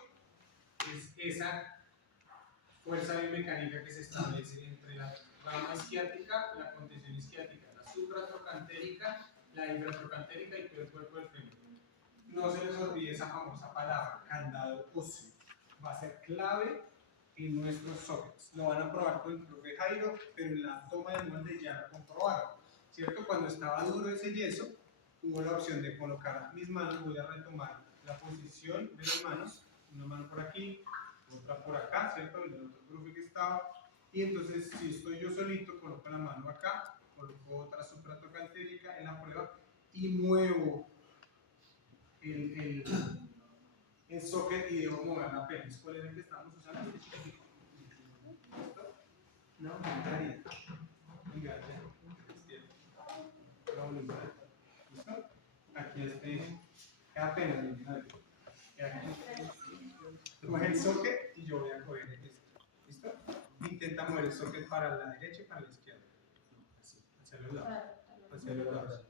es esa fuerza biomecánica que se establece entre la rama isquiática, la contención isquiática, la supratrocantérica, la infratrocantérica y todo el cuerpo del fémur. No se les olvide esa famosa palabra, candado óseo. Va a ser clave en nuestros sockets. Lo van a probar con el profe Jairo, pero en la toma de molde ya lo comprobaron. ¿Cierto? Cuando estaba duro ese yeso, hubo la opción de colocar mis manos. Voy a retomar la posición de las manos. Una mano por aquí, otra por acá, ¿cierto? El otro profe que estaba. Y entonces, si estoy yo solito, coloco la mano acá, coloco otra supratrocantérica en la prueba y muevo el socket y debo mover la pelvis. ¿Cuál es el que estamos usando? ¿Listo? No, voluntaria. No, voluntaria. ¿Listo? Aquí apenas. Coge el socket y yo voy a coger esto. ¿Listo? Intenta mover el socket para la derecha y para la izquierda. Así, hacia los lados. Hacia los lados.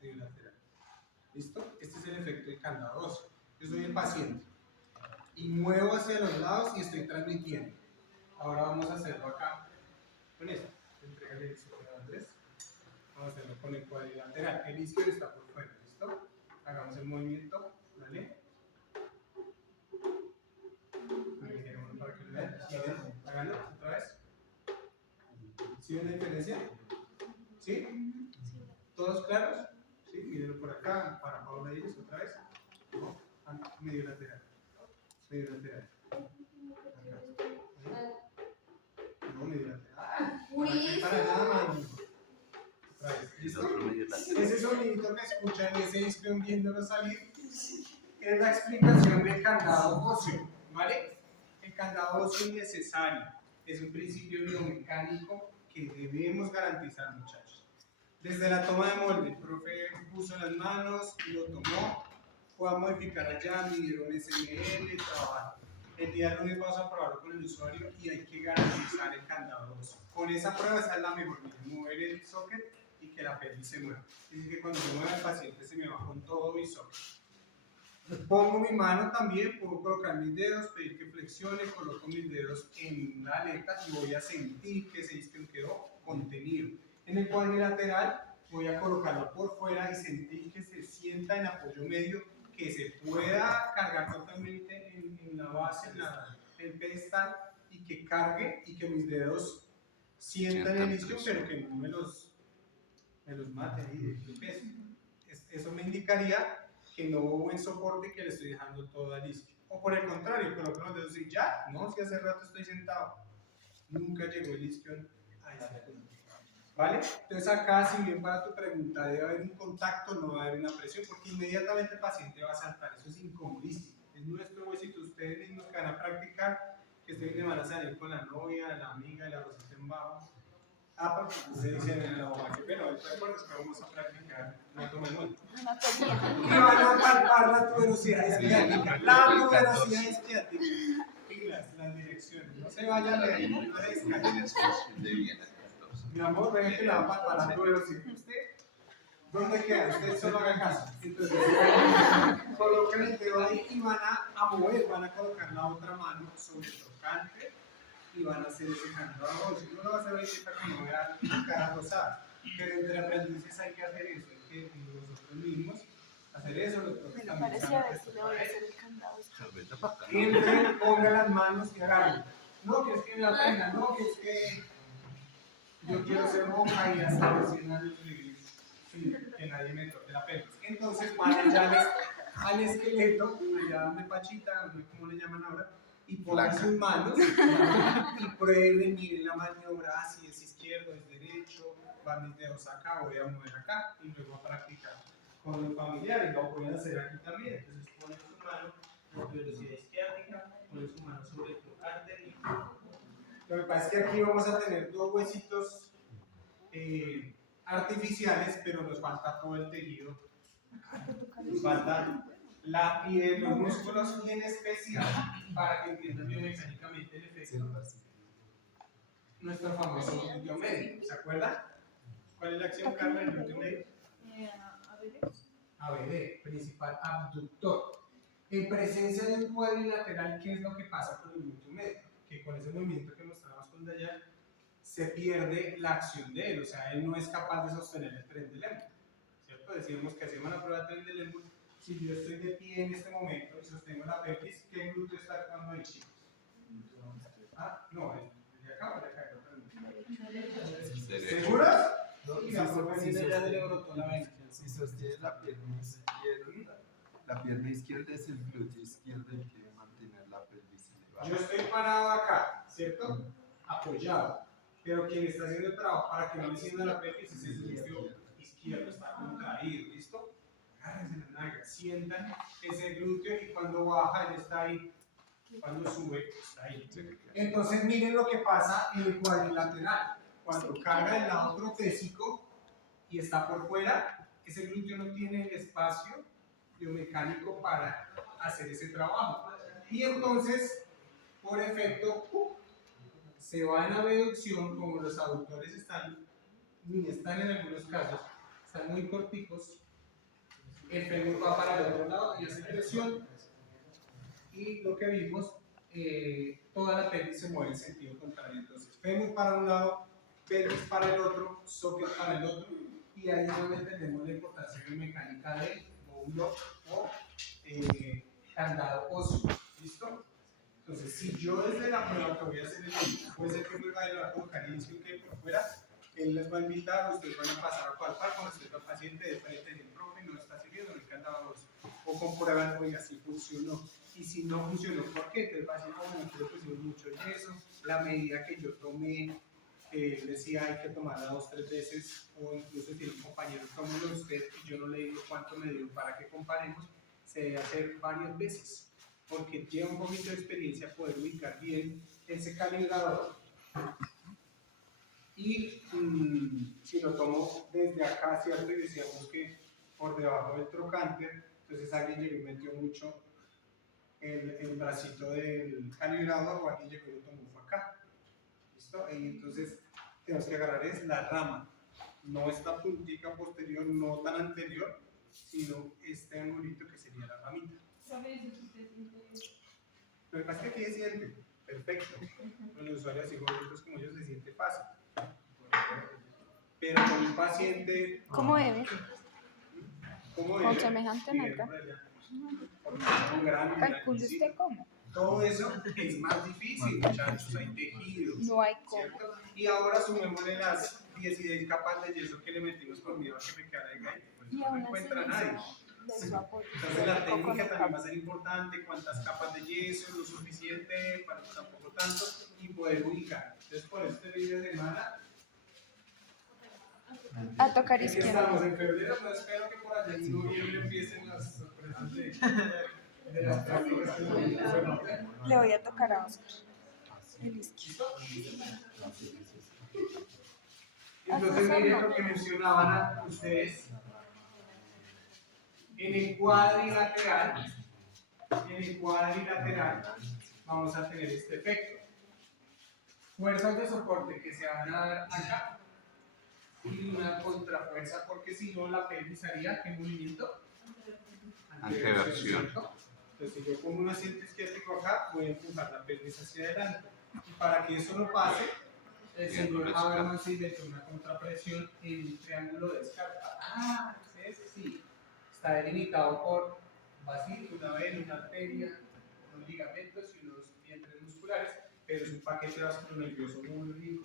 Bilateral. ¿Listo? Este es el efecto de candado óseo. Yo soy el paciente. Y muevo hacia los lados y estoy transmitiendo. Ahora vamos a hacerlo acá con esto. Entrégale el socket a Andrés. Vamos a hacerlo con el cuadrilateral. El izquierdo está por fuera. ¿Listo? Hagamos el movimiento. Dale. Para que lo vean. Háganlo otra vez. ¿Sí ven la diferencia? ¿Sí? ¿Todos claros? ¿Sí? Mírenlo por acá, para Paula Iris otra vez. No, medio lateral. Medio lateral. Acá. No, medio lateral. Para allá, mano. Otra vez. ¿Listo? Ese sonidito que escuchan y ese disco viéndolo salir es la explicación del candado óseo. ¿Vale? El candado óseo es necesario. Es un principio biomecánico que debemos garantizar, muchachos. Desde la toma de molde, el profe puso las manos, lo tomó, fue a modificar allá, midieron SML, trabajo. El día lunes vamos a probarlo con el usuario y hay que garantizar el candado óseo. Con esa prueba esa es la mejor, mover el socket y que la pelvis se mueva. Es decir, que cuando yo mueva el paciente se me va con todo mi socket. Pongo mi mano también, puedo colocar mis dedos, pedir que flexione, coloco mis dedos en la aleta y voy a sentir que ese isquion quedó contenido. En el cuadrilateral voy a colocarlo por fuera y sentir que se sienta en apoyo medio, que se pueda cargar totalmente en la base, en el pedestal y que cargue y que mis dedos sientan el isquion, pero que no me los mate ahí de peso. Eso me indicaría que no hubo buen soporte, que le estoy dejando todo al isquio. O por el contrario, coloco los dedos y ya, no, si hace rato estoy sentado. Nunca llegó el isquio a ese punto. ¿Vale? Entonces acá, si bien para tu pregunta debe haber un contacto, no va a haber una presión, porque inmediatamente el paciente va a saltar. Eso es incomodísimo. Es nuestro huesito, ustedes mismos que van a practicar, que este fin de semana salir con la novia, la amiga, la rosita en bajo. Porque ustedes dicen en la bomba que pero ¿te acuerdas que vamos a practicar una toma de molde? Y van a palpar la tuberosidad isquiática. La tuberosidad isquiática. Pilas, las direcciones. No se vayan de ahí, no se descarguen. Mi amor, vean que la va a palpar la tuberosidad. ¿Usted? ¿Dónde queda? Usted solo haga caso. Entonces, colocan el dedo ahí y van a mover, van a colocar la otra mano sobre el trocante y van a hacer ese candado. Si no lo va a hacer ahorita que no vean cara rosada. Pero entre aprendices hay que hacer eso, hay que nosotros mismos hacer eso, los profes Me lo también parece, saben a que ver esto si le es voy a para eso. hacer el candado. Cerveza para acá. Entren, pongan las manos y agarren. No, que es que me da pena, no, que es que yo quiero ser monja y hasta los 100 años de iglesia. Sí, que nadie me toque la pelvis. Entonces van allá al esqueleto, allá donde Pachita, no sé cómo le llaman ahora, y ponen Placa. sus manos y prueben, miren la maniobra, si es izquierdo, es derecho, van mis dedos acá, voy a mover acá y luego a practicar con los familiares. Lo pueden hacer aquí también. Entonces ponen su mano en velocidad izquierda, ponen su mano sobre el tocante. Lo que pasa es que aquí vamos a tener dos huesitos artificiales, pero nos falta todo el tejido. Nos falta la piel, los músculos en especial para que entiendan biomecánicamente el efecto. Nuestro famoso glúteo medio, ¿se acuerdan? ¿Cuál es la acción, Carla, del glúteo medio? ABD, principal abductor. En presencia de un cuadrilateral, ¿qué es lo que pasa con el glúteo medio? Que con ese movimiento que mostramos con Dayan, se pierde la acción de él, o sea, él no es capaz de sostener el tren del émbolo, ¿cierto? Decíamos que hacemos la prueba del tren del émbolo. Si yo estoy de pie en este momento y sostengo la pelvis, ¿qué glúteo está actuando ahí, chicos? Ah, no, el de acá o el de acá. Derecho. ¿Seguros? Sí, La forma sí, ya sí, de Eurotona, venga. Si sostiene la pierna izquierda es el glúteo izquierdo el que debe mantener la pelvis elevada. Yo estoy parado acá, ¿cierto? Apoyado. Pero quien está haciendo el trabajo para que no me sienta la pelvis es el glúteo izquierdo, está contraído, ¿listo? Agárrense las nalgas, sientan ese glúteo y cuando baja él está ahí, cuando sube está ahí. Entonces miren lo que pasa en el cuadrilateral. Cuando carga el lado protésico y está por fuera, ese glúteo no tiene el espacio biomecánico para hacer ese trabajo. Y entonces, por efecto, se va en abducción, como los aductores están en algunos casos, están muy corticos, el fémur va para el otro lado y hace presión, y lo que vimos, toda la pelvis se mueve en sentido contrario. Entonces, fémur para un lado, pelvis para el otro, socket para el otro, y ahí es donde tenemos la importancia biomecánica del módulo o candado óseo. ¿Listo? Entonces, si yo desde la prueba que voy a hacer puede ser que me vaya a colocar el isquio que por fuera, él les va a invitar, ustedes van a pasar a palpar con respecto al paciente de frente del profe, no está sirviendo, el candado óseo, o comprueban, oiga, si funcionó. Y si no funcionó, ¿por qué? Entonces va a decir, bueno, creo que pusimos mucho yeso, la medida que yo tomé, decía hay que tomarla 2 o 3 veces, o incluso si el compañero tómelo usted y yo no le digo cuánto me dio para que comparemos, se debe hacer varias veces, porque lleva un poquito de experiencia poder ubicar bien ese calibrador. Y si lo tomo desde acá, ¿cierto? Y decíamos que por debajo del trocánter, entonces alguien llegó y metió mucho el bracito del calibrador, o alguien llegó y lo tomó fue acá. ¿Listo? Y entonces tenemos que agarrar es la rama, no esta puntica posterior, no tan anterior, sino este angulito que sería la ramita. Lo que pasa es que aquí se siente perfecto. Con los usuarios así gorditos como ellos se siente fácil. Pero con un paciente. ¿Cómo debe? ¿Cómo Con debe? semejante Miren nalga. por allá. Porque son grandes, Calcule grandecitos. usted cómo. Todo eso es más difícil, muchachos. Hay tejidos. No hay cómo. ¿Cierto? Y ahora sumémosle las 16 capas de yeso que le metimos por miedo a que me quedara el gallo. Pues Y no aún así encuentra nadie. de su apoyo. Entonces la técnica también va a ser importante, cuántas capas de yeso, lo suficiente, para tampoco tanto, y poder ubicar. Entonces por este fin de semana, A tocar aquí izquierda. estamos en febrero, no espero que por allá en noviembre empiecen las sorpresas de las prácticas que bueno, Le voy a tocar a Oscar. El izquierdo. entonces miren lo que mencionaban ustedes. En el cuadrilateral vamos a tener este efecto. Fuerzas de soporte que se van a dar acá y una contrafuerza, porque si no la pelvis haría ¿qué movimiento? Anteversión. ¿Cierto? Entonces si yo pongo un asiento izquierdo acá, voy a empujar la pelvis hacia adelante. Y para que eso no pase, el señor Habermas inventó una contrapresión en un triángulo de escarpa. Ah, ese sí. está delimitado por vasito, una vena, una arteria, unos ligamentos y unos vientres musculares, pero es un paquete vasculonervioso muy rico.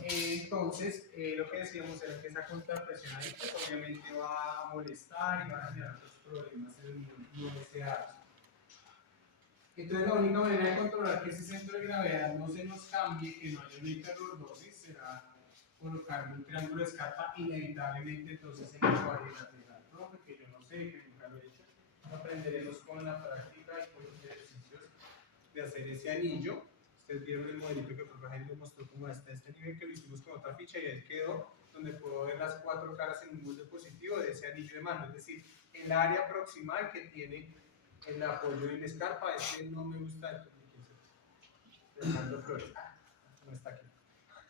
Entonces, lo que decíamos era que esa contrapresión ahí pues, obviamente va a molestar y va a generar otros problemas en el niño no deseados. Entonces, la única manera de controlar que ese centro de gravedad no se nos cambie, que no haya una hiperlordosis, será colocar un triángulo de Scarpa inevitablemente entonces en el cuadrilateral, ¿no? Porque yo no sé, que nunca lo he hecho. Aprenderemos con la práctica y con los ejercicios de hacer ese anillo. Ustedes vieron el modelito que el profe Jaime les mostró como hasta este nivel que lo hicimos con otra ficha y ahí quedó, donde puedo ver las 4 caras en un molde positivo de ese anillo de mano, es decir, el área proximal que tiene el apoyo en Scarpa. Este no me gusta del todo. Fernando Flores, no está aquí.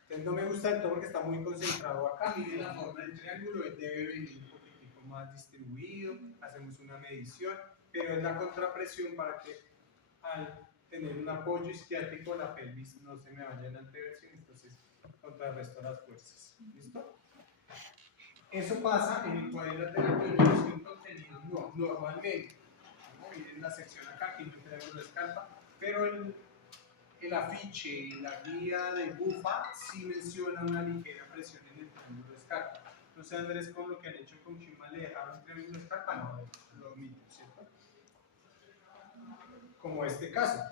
Entonces no me gusta del todo porque está muy concentrado acá. Miren la forma del triángulo, él debe venir un poquitico más distribuido, hacemos una medición, pero es la contrapresión para que al tener un apoyo isquiático la pelvis no se me vaya en anteversión, entonces contrarresto las fuerzas. ¿Listo? Eso pasa en el cuadrilateral, pero no es un contenido no, normalmente. ¿No? Miren la sección acá, que yo tenemos la escarpa, pero el afiche y la guía de Bufa sí menciona una ligera presión en el triángulo de escarpa. No sé, Andrés, con lo que han hecho con Chima, ¿le dejaron triángulo de escarpa? No, lo mismo, ¿cierto? Como este caso.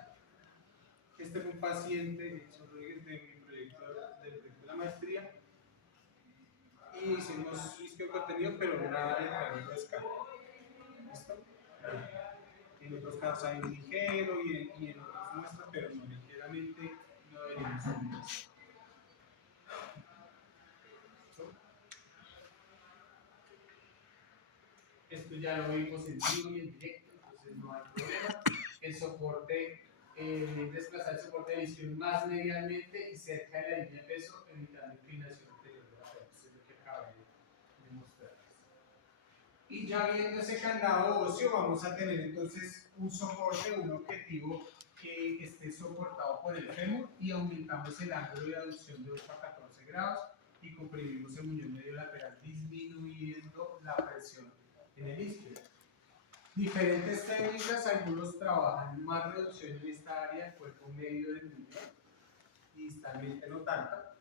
Este fue un paciente de mi proyecto, del proyecto de la maestría, y hicimos isquio contenido, pero nada de triángulo de escarpa. ¿Listo? En otros casos hay un ligero y en otras muestras, pero no ligeramente no deberíamos tener eso. Esto ya lo vimos en vivo y en directo, entonces no hay problema. El soporte, desplazar el soporte de visión más medialmente y cerca de la línea de peso, evitando inclinación anterior de la pelvis, es lo que acabé de mostrarles. Y ya viendo ese candado óseo, vamos a tener entonces un soporte, un objetivo que esté soportado por el fémur y aumentamos el ángulo de aducción de 8 a 14 grados y comprimimos el muñón medio lateral, disminuyendo la presión en el isquio. Diferentes técnicas, algunos trabajan más reducción en esta área del cuerpo medio del muñón, y distalmente no tanta,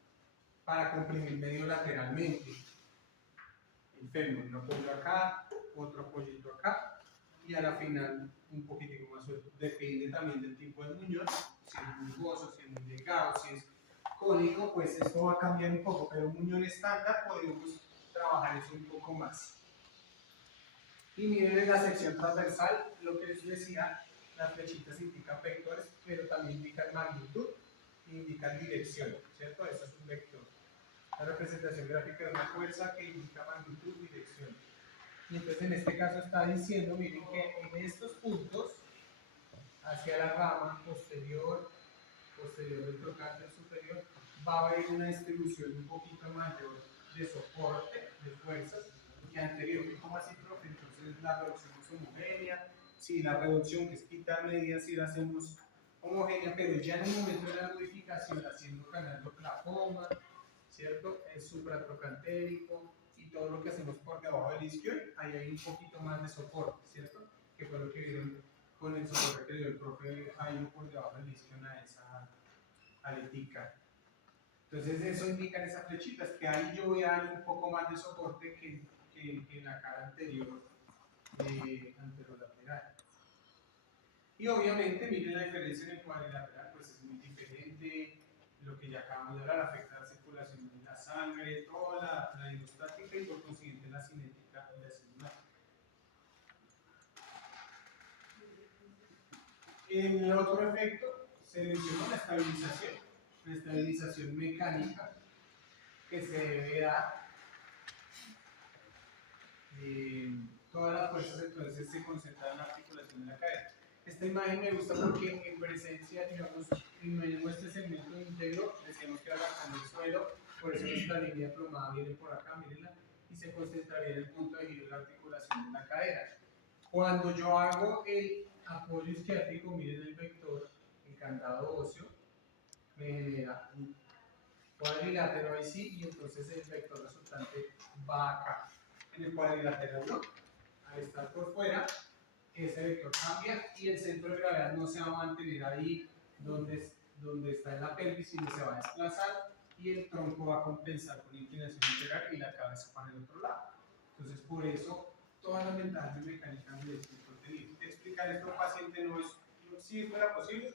para comprimir medio lateralmente. El fémur lo pongo acá, otro apoyito acá, y a la final un poquitico más suelto. Depende también del tipo de muñón, si es muy rugoso, si es muy delgado, si es cónico, pues esto va a cambiar un poco, pero un muñón estándar podemos trabajar eso un poco más. Y miren en la sección transversal, lo que les decía, las flechitas indican vectores, pero también indican magnitud e indican dirección, ¿cierto? Eso es un vector. La representación gráfica de una fuerza que indica magnitud y dirección. Y entonces en este caso está diciendo, miren que en estos puntos, hacia la rama posterior del trocánter superior, va a haber una distribución un poquito mayor de soporte, de fuerzas, que anterior. ¿Cómo así, profe? Entonces la reducción es homogénea. Sí, la reducción, que es quitar medidas, sí la hacemos homogénea, pero ya en el momento de la modificación, haciendo canal de Oklahoma, ¿cierto? Es supratrocantérico y todo lo que hacemos por debajo del isquion, ahí hay un poquito más de soporte, ¿cierto? Que fue lo que vieron con el soporte que le dio el profe Jairo por debajo del isquion a esa aletica. Entonces eso indica en esas flechitas que ahí yo voy a dar un poco más de soporte que en la cara anterior anterolateral. Y obviamente miren la diferencia en el cuadrilateral, pues es muy diferente. Lo que ya acabamos de hablar afecta la circulación de la sangre, toda la hidrostática y por consiguiente la cinética y la cinemática. El otro efecto se menciona la estabilización mecánica que se debe dar. Todas las fuerzas entonces se concentran en la articulación de la cadera. Esta imagen me gusta porque en presencia, digamos, en este segmento íntegro, decíamos que era en el suelo, por eso nuestra línea plomada viene por acá, mírenla, y se concentraría en el punto de giro de la articulación de la cadera. Cuando yo hago el apoyo isquiático, miren el vector, el candado óseo, me genera un cuadrilátero ahí sí, y entonces el vector resultante va acá. En el cuadrilátero no, al estar por fuera, ese vector cambia y el centro de gravedad no se va a mantener ahí donde está en la pelvis, sino se va a desplazar y el tronco va a compensar con inclinación integral y la cabeza para el otro lado. Entonces, por eso, todas las ventajas de mecánica de este contenido. Explicar esto a un paciente no es, si fuera posible,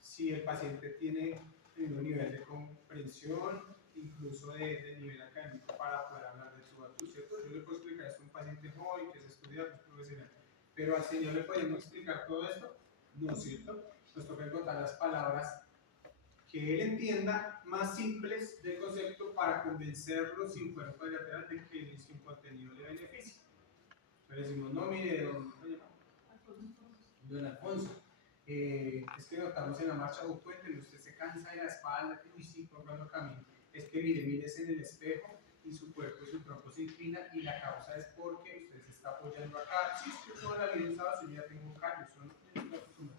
si el paciente tiene el mismo nivel de comprensión, incluso de nivel académico para poder hablar de su acto, ¿cierto? Yo le puedo explicar esto a un paciente joven que es estudiante, es profesional, pero al señor le podemos explicar todo esto, ¿no es cierto? Nos toca encontrar las palabras que él entienda más simples del concepto para convencerlo sin fuera cuadrilateral de que es un contenido de beneficio. Pero decimos, no, mire, don Alfonso, es que notamos en la marcha, cuénteme, usted se cansa de la espalda, y sí, por cuando camina. Es que mírese en el espejo y su cuerpo y su tronco se inclina y la causa es porque usted se está apoyando acá. Sí, es que toda la vida he usado, yo ya tengo callo, eso no tiene una.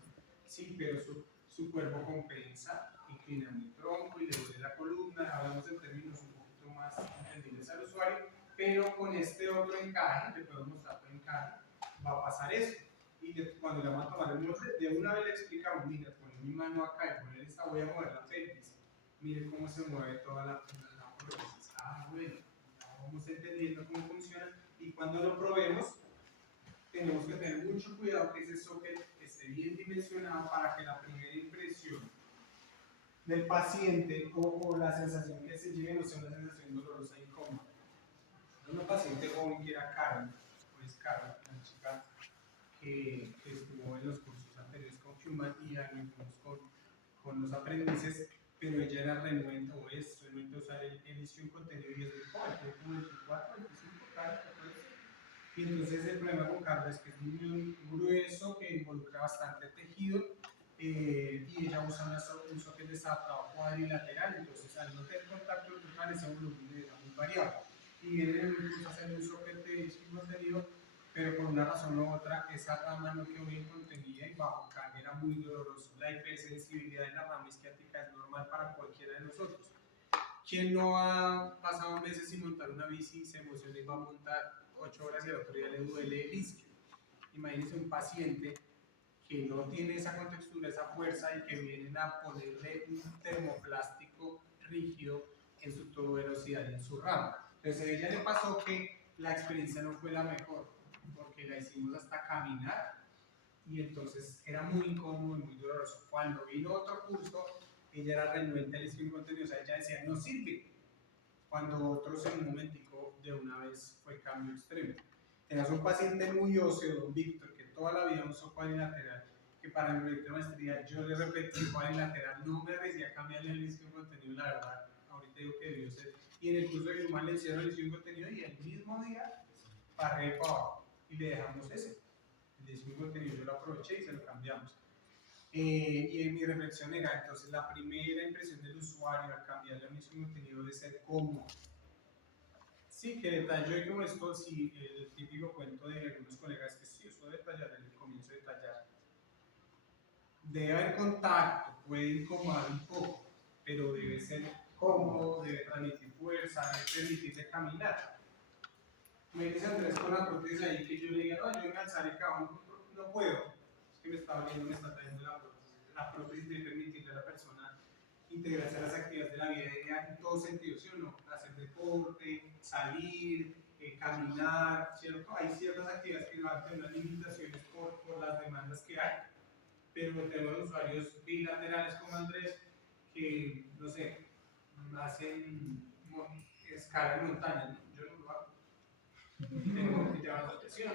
Sí, pero su cuerpo compensa, inclinando el tronco y le duele la columna, hablamos en términos un poquito más entendibles al usuario, pero con este otro encaje, le puedo mostrar otro encaje, va a pasar eso. Y cuando le vamos a tomar el molde, de una vez le explicamos, mira, poner mi mano acá y poner esta, voy a mover la pelvis, mire cómo se mueve toda la prótesis. Ah, bueno, ya vamos entendiendo cómo funciona y cuando lo probemos, tenemos que tener mucho cuidado que ese socket esté bien dimensionado para que la primera impresión del paciente o la sensación que se lleve no sea una sensación dolorosa e incómoda. Una paciente joven que era Karen, pues Karen, una chica que estuvo en los cursos anteriores con Human y algunos con los aprendices, pero ella era renuente o es renuente a usar el edición contenido y es muy joven, tiene como 24, 25, 40, y entonces el problema con Carla es que es muy grueso, que involucra bastante tejido y ella usa un socket desadaptado cuadrilateral, entonces al no tener contacto total ese volumen era muy variable. Y viene en el curso a hacer un socket de disco contenido, pero por una razón u otra esa rama no quedó bien contenida y bajo carga era muy doloroso. La hipersensibilidad en la rama isquiática es normal para cualquiera de nosotros. ¿Quién no ha pasado meses sin montar una bici y se emociona y va a montar 8 horas y al otro día le duele el isquio? Imagínense un paciente que no tiene esa contextura, esa fuerza y que vienen a ponerle un termoplástico rígido en su tuberosidad y en su rama. Entonces a ella le pasó que la experiencia no fue la mejor porque la hicimos hasta caminar y entonces era muy incómodo y muy doloroso. Cuando vino otro curso, ella era renuente al isquio contenido, o sea, ella decía, no sirve. Cuando otros en un momentico de una vez fue cambio extremo. Tenías un paciente muy óseo, don Víctor, que toda la vida usó cuadrilateral, que para mi proyecto de maestría yo le repetí cuadrilateral, no me arriesgué a cambiarle el isquio contenido, la verdad, ahorita digo que debió ser. Y en el curso de Human le hicieron el isquio contenido y el mismo día paré para abajo y le dejamos ese. El isquio contenido yo lo aproveché y se lo cambiamos. Y en mi reflexión era, entonces la primera impresión del usuario al cambiarle el mismo contenido debe ser cómodo. Sí, que detalló y como esto, sí, el típico cuento de algunos colegas que sí, eso de detallar en el comienzo de detallar. Debe haber contacto, puede incomodar un poco, pero debe ser cómodo, debe transmitir fuerza, debe permitirse caminar. Me dice Andrés con la prótesis ahí que yo le diga, no, yo me alzaré cabrón, no puedo, es que me está doliendo, me está trayendo la prótesis. La prótesis debe permitirle a la persona integrarse a las actividades de la vida diaria en todo sentido, ¿sí o no? Hacer deporte, salir, caminar, ¿cierto? Hay ciertas actividades que van a tener unas limitaciones por las demandas que hay, pero tenemos usuarios bilaterales como Andrés que, no sé, hacen escala en montañas, ¿no? Yo no lo hago. Tengo que llevar protección.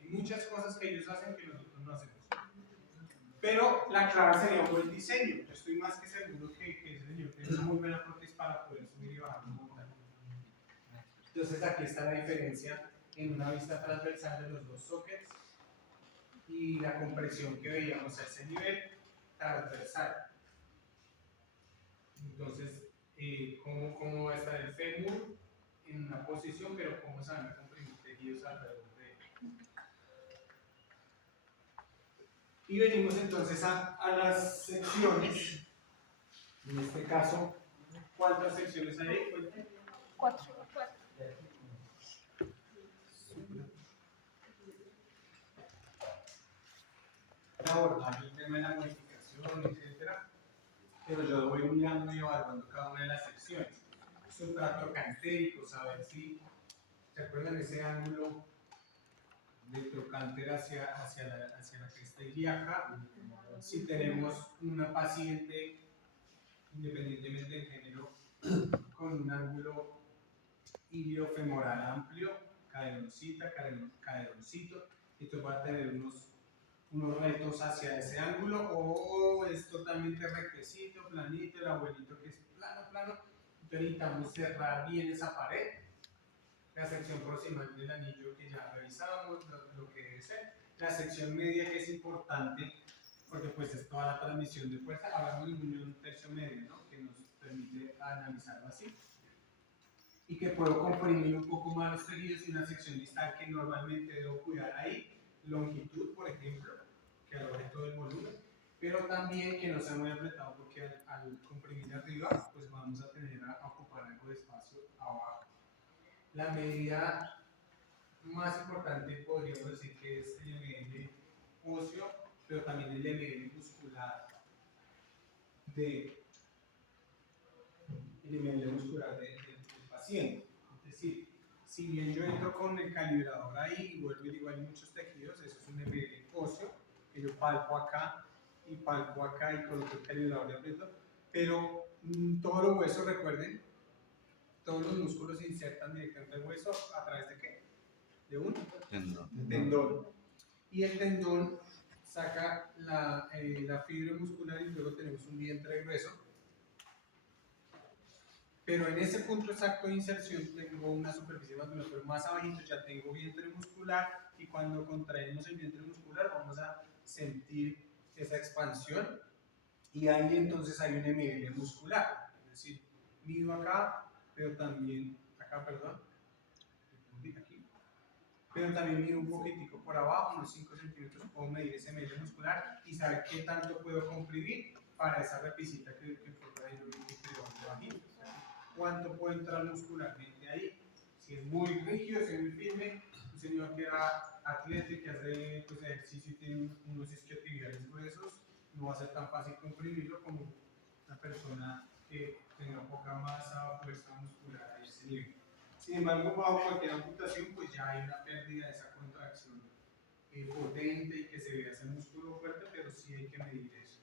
Hay muchas cosas que ellos hacen que nosotros no hacemos. Pero la clave sería un buen diseño. Yo estoy más que seguro que ese señor tiene una muy buena prótesis para poder subir y bajar un montaña. Entonces aquí está la diferencia en una vista transversal de los dos sockets y la compresión que veíamos a ese nivel transversal. Entonces, cómo va a estar el fémur en una posición, pero cómo se van a comprimir tejidos alrededor de él. Y venimos entonces a las secciones. En este caso, ¿cuántas secciones hay ahí? 4. abordar el tema de la modificación, etcétera, pero yo voy mirando y evaluando cada una de las secciones. Es un trato cantérico, saber si se acuerdan ese ángulo del trocánter hacia la cresta ilíaca. Si tenemos una paciente, independientemente del género, con un ángulo iliofemoral amplio, caderoncita, caderoncito, esto va a tener unos retos hacia ese ángulo, o es totalmente rectecito, planito, el abuelito que es plano, entonces necesitamos cerrar bien esa pared, la sección proximal del anillo que ya revisábamos, lo que debe ser, la sección media que es importante, porque pues es toda la transmisión de fuerza, hablamos de un unión tercio medio, ¿no? Que nos permite analizarlo así, y que puedo comprimir un poco más los tejidos y una sección distal que normalmente debo cuidar ahí, longitud por ejemplo, que aloje todo el volumen, pero también que no sea muy apretado porque al comprimir arriba pues vamos a tener a ocupar algo de espacio abajo. La medida más importante podríamos decir que es el ML óseo, pero también el ML muscular del paciente. Es decir, si bien yo entro con el calibrador ahí y vuelvo y digo hay muchos tejidos, eso es un ML óseo, que yo palpo acá y coloco el calibrador de aprieto, pero todos los huesos, recuerden, todos los músculos se insertan directamente al hueso a través de ¿qué? De un tendón. Y el tendón saca la fibra muscular y luego tenemos un vientre grueso. Pero en ese punto exacto de inserción tengo una superficie más dura, pero más abajito ya tengo vientre muscular y cuando contraemos el vientre muscular vamos a sentir esa expansión y ahí entonces hay un ML muscular, es decir, mido acá, pero también, aquí, pero también mido un poquitico por abajo, unos 5 centímetros, puedo medir ese ML muscular y saber qué tanto puedo comprimir para esa repisita que fue ahí lo bajito. Cuánto puede entrar muscularmente ahí, si es muy rígido, si es muy firme, un señor que era atleta y que hace pues, ejercicio y tiene unos isquiotibiales gruesos, no va a ser tan fácil comprimirlo como una persona que tenga poca masa o fuerza muscular a ese nivel. Sin embargo, bajo cualquier amputación, pues ya hay una pérdida de esa contracción potente y que se vea ese músculo fuerte, pero sí hay que medir eso.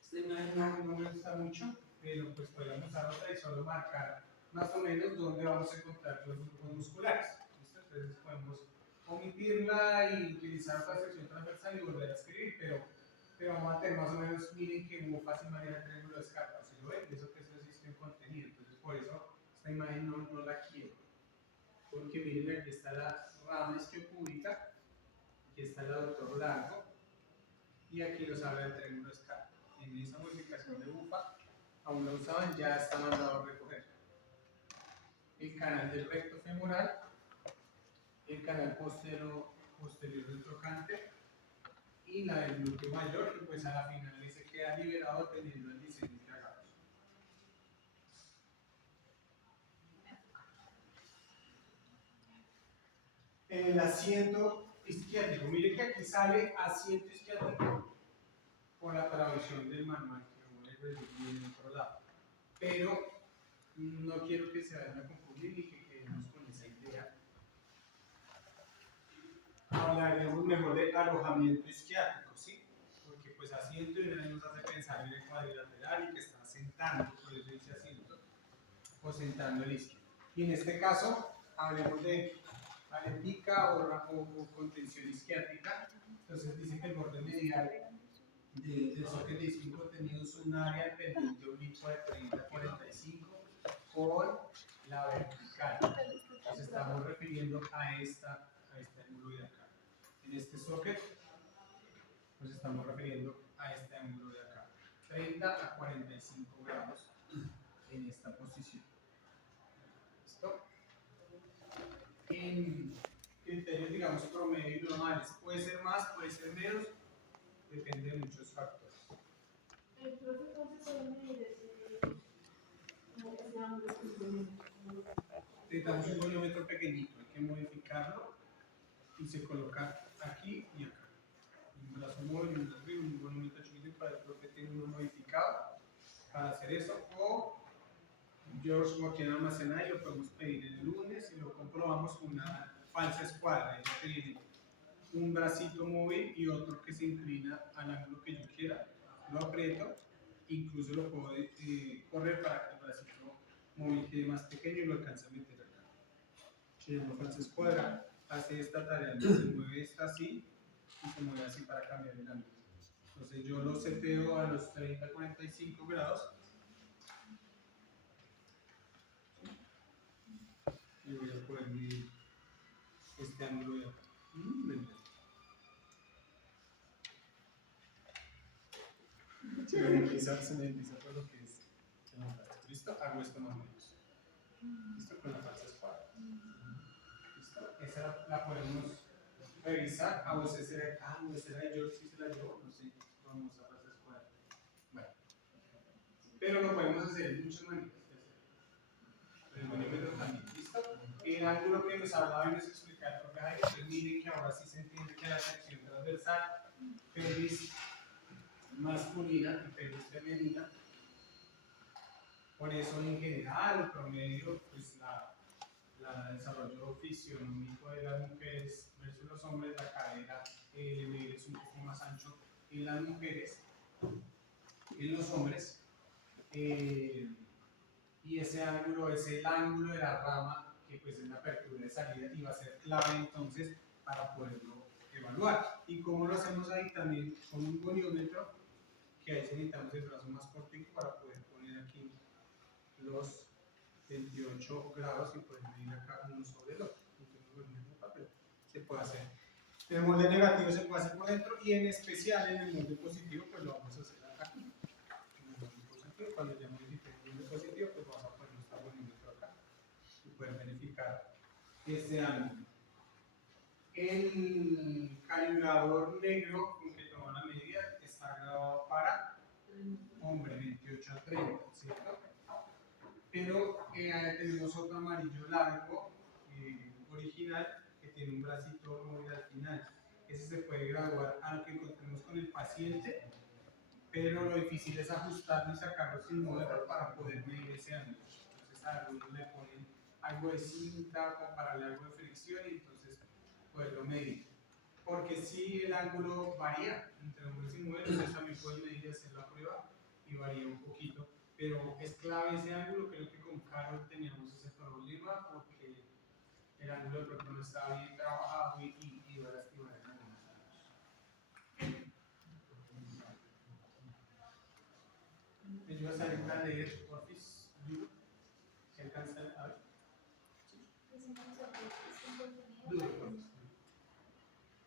Esta imagen no me gusta mucho, pero pues podemos usar otra y solo marcar más o menos dónde vamos a encontrar los grupos musculares. ¿Listo? Entonces podemos omitirla y utilizar otra sección transversal y volver a escribir, pero vamos a tener más o menos, miren que hubo fácil manera de triángulo de escarpa, ¿sí lo ven? Eso que eso existe en contenido, entonces por eso esta imagen no la quiero, porque miren aquí está la rama isquiopúbica, aquí está el aductor largo y aquí nos habla del triángulo de escarpa. En esa modificación de bufa aún la usaban, ya está mandado a recoger el canal del recto femoral, el canal posterior del trocánter y la del glúteo mayor, y pues a la final se queda liberado dependiendo del diseño que hagamos. El asiento isquiático, miren que aquí sale asiento isquiático por la traducción del manual que voy a recibir en otro lado, pero no quiero que se vayan a confundir y que quedemos con esa idea. Hablaremos mejor de alojamiento isquiático, ¿sí? Porque pues asiento y una vez nos hace pensar en el cuadrilateral y que está sentando, por eso dice asiento, o sentando el isquio. Y en este caso, hablemos de aletica o contención isquiática. Entonces dice que el borde medial del socket de isquio contenido es un área pendiente oblicua de 30 a 45 con la vertical. Nos estamos refiriendo a este ángulo de acá. En este socket nos estamos refiriendo a este ángulo de acá. 30 a 45 grados en esta posición. ¿Listo? En criterios, digamos, promedio y normales. Puede ser más, puede ser menos, depende de muchos factores. El profe, ¿cómo se puede medir ese ángulo? Necesitamos un volumétro pequeñito, hay que modificarlo y se coloca aquí y acá. tiene uno modificado para hacer eso, o George lo quiere almacenar y lo podemos pedir el lunes y lo comprobamos con una falsa escuadra. Ella tiene un bracito móvil y otro que se inclina al ángulo que yo quiera, lo aprieto, incluso lo puedo correr para que el bracito móvil quede más pequeño y lo alcance a meter acá. Si una falsa escuadra hace esta tarea, se mueve esta así y se mueve así para cambiar el ángulo. Entonces yo lo seteo a los 30-45 grados y voy a poder medir este ángulo de acá. Se me empieza por lo que es el brazo. ¿Listo? Hago esto más o menos. ¿Listo? Con la falsa escuadra. ¿Listo? Esa la podemos revisar. A vos será, no será yo si se la llevo, no sé, vamos a falsa escuadra. Bueno. Pero lo podemos hacer en muchas maneras. El monómetro también. ¿Listo? El ángulo que nos hablaba y nos explicaba el profe Jaime, entonces miren que ahora sí se entiende que la sección transversal, pelvis masculina y pelvis femenina. Por eso en general, el promedio, pues la desarrollo fisionómico de las mujeres versus los hombres, la cadera es un poco más ancho en las mujeres, en los hombres, y ese ángulo es el ángulo de la rama que pues es la apertura de salida y va a ser clave entonces para poderlo evaluar. ¿Y cómo lo hacemos ahí? También con un goniómetro, que ahí necesitamos el brazo más cortito para poder poner aquí los 28 grados y poder medir acá uno sobre el otro. Entonces, el mismo papel se puede hacer. En el molde negativo se puede hacer por dentro y en especial en el molde positivo pues lo vamos a hacer aquí. En el molde positivo, cuando ya modifiquemos el molde positivo pues vamos a poner nuestro goniómetro acá y poder verificar este ángulo. El calibrador negro con que tomamos la medida está grabado para hombre 28 a 30, ¿cierto? Pero tenemos otro amarillo largo, original, que tiene un bracito móvil al final. Ese se puede graduar a lo que encontremos con el paciente, pero lo difícil es ajustarlo y sacarlo sin moverlo para poder medir ese ángulo. Entonces a algunos le ponen algo de cinta, compararle algo de fricción y entonces poderlo medir. Porque si el ángulo varía entre hombres y mujeres, entonces también pueden medir y hacer la prueba y varía un poquito. Pero es clave ese ángulo, creo que con Carol teníamos ese problema porque el ángulo de pronto no estaba bien trabajado y iba a lastimar en algunos ángulos. ¿Me ayudas a leer, porfis? ¿Se alcanza a ver? Duro, porfis.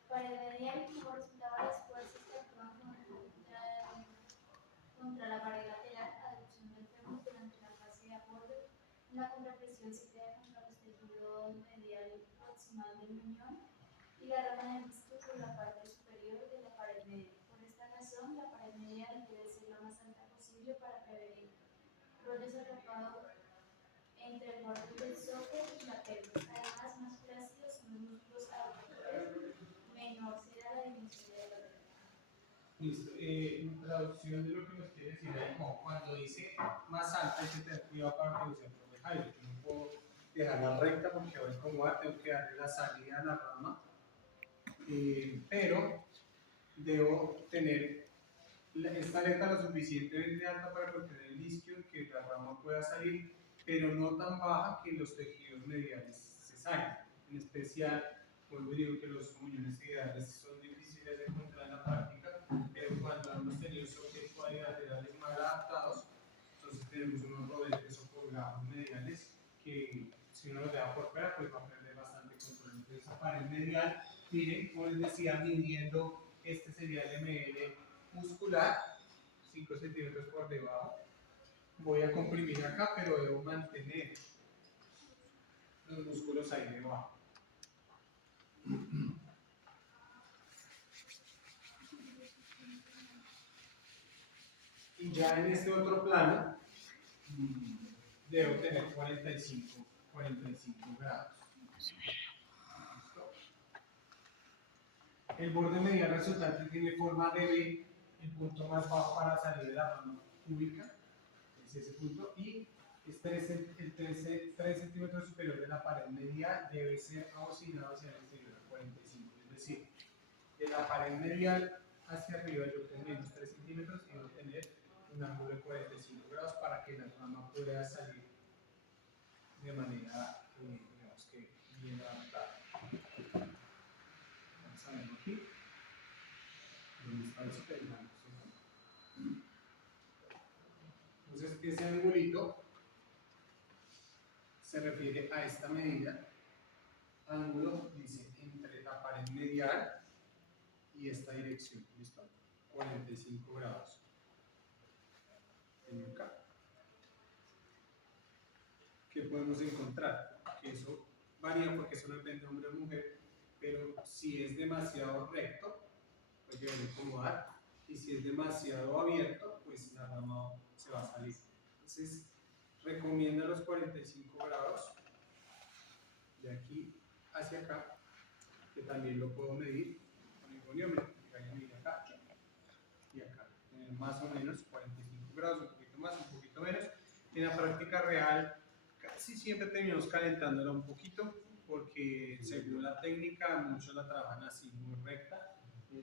Para mediar como resultado las fuerzas que actúan contra la pared lateral, aducción del fémur durante la fase de apoyo, una contrapresión se crea contra los tejidos medial proximal del muñón y la rama del disco sobre la parte superior de la pared medial. Por esta razón, la pared medial debe ser la más alta posible para prevenir rollos atrapados entre el borde del socket y la pelvis. Además, más flácidos son los músculos abductores, menor será la dimensión de la pelvis. Listo. En traducción de lo que nos quiere decir ahí, como cuando dice más alta, hay que tener cuidado para que use el profe Jairo. Yo no puedo dejarla recta porque voy a incomodar, tengo que darle la salida a la rama, pero debo tener esta aleta lo suficientemente alta para contener el isquio, que la rama pueda salir, pero no tan baja que los tejidos mediales se salgan. En especial, vuelvo y digo que los muñones ideales son difíciles de encontrar en la práctica, pero cuando hemos tenido sockets cuadrilaterales mal adaptados, entonces tenemos unos rodetes o colgados mediales que si uno los deja por fuera, pues va a perder bastante control. Entonces, esa pared medial, miren, como les decía, midiendo, este sería el ML muscular, 5 centímetros por debajo. Voy a comprimir acá, pero debo mantener los músculos ahí debajo. Y ya en este otro plano, debo tener 45 grados. ¿Listo? El borde medial resultante tiene forma de V el punto más bajo para salir de la rama cúbica, es ese punto, y es 3 centímetros superior de la pared medial, debe ser abocinado hacia el exterior a 45, es decir, de la pared medial hacia arriba yo tengo menos 3 centímetros y voy a tener un ángulo de 45 grados para que la rama pueda salir de manera, digamos que bien adaptada. Vamos a verlo aquí. ¿Dónde está el superman? Entonces, ese angulito se refiere a esta medida. Ángulo, dice, entre la pared medial y esta dirección. ¿Listo? 45 grados. Tengo acá. ¿Qué podemos encontrar? Que eso varía porque eso no depende de hombre o mujer, pero si es demasiado recto, pues debe acomodar, y si es demasiado abierto, pues la rama se va a salir. Entonces, recomienda los 45 grados de aquí hacia acá, que también lo puedo medir con el goniómetro, que vaya a medir acá y acá. Tener más o menos 45 grados, un poquito más, un poquito menos. En la práctica real, casi siempre terminamos calentándola un poquito, porque según la técnica, muchos la trabajan así, muy recta.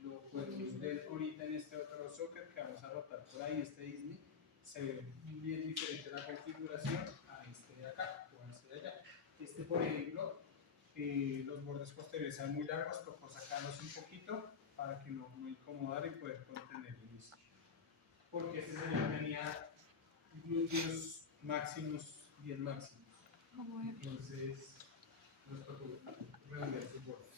Lo podemos ver ahorita en este otro socket que vamos a rotar por ahí, este Disney. Se ve bien diferente la configuración a este de acá o a este de allá. Este, por ejemplo, los bordes posteriores son muy largos, tocó sacarlos un poquito para que no incomodara y poder contener el inicio. Porque este señor tenía glúteos máximos, 10 máximos. Entonces, nos tocó redondear sus bordes.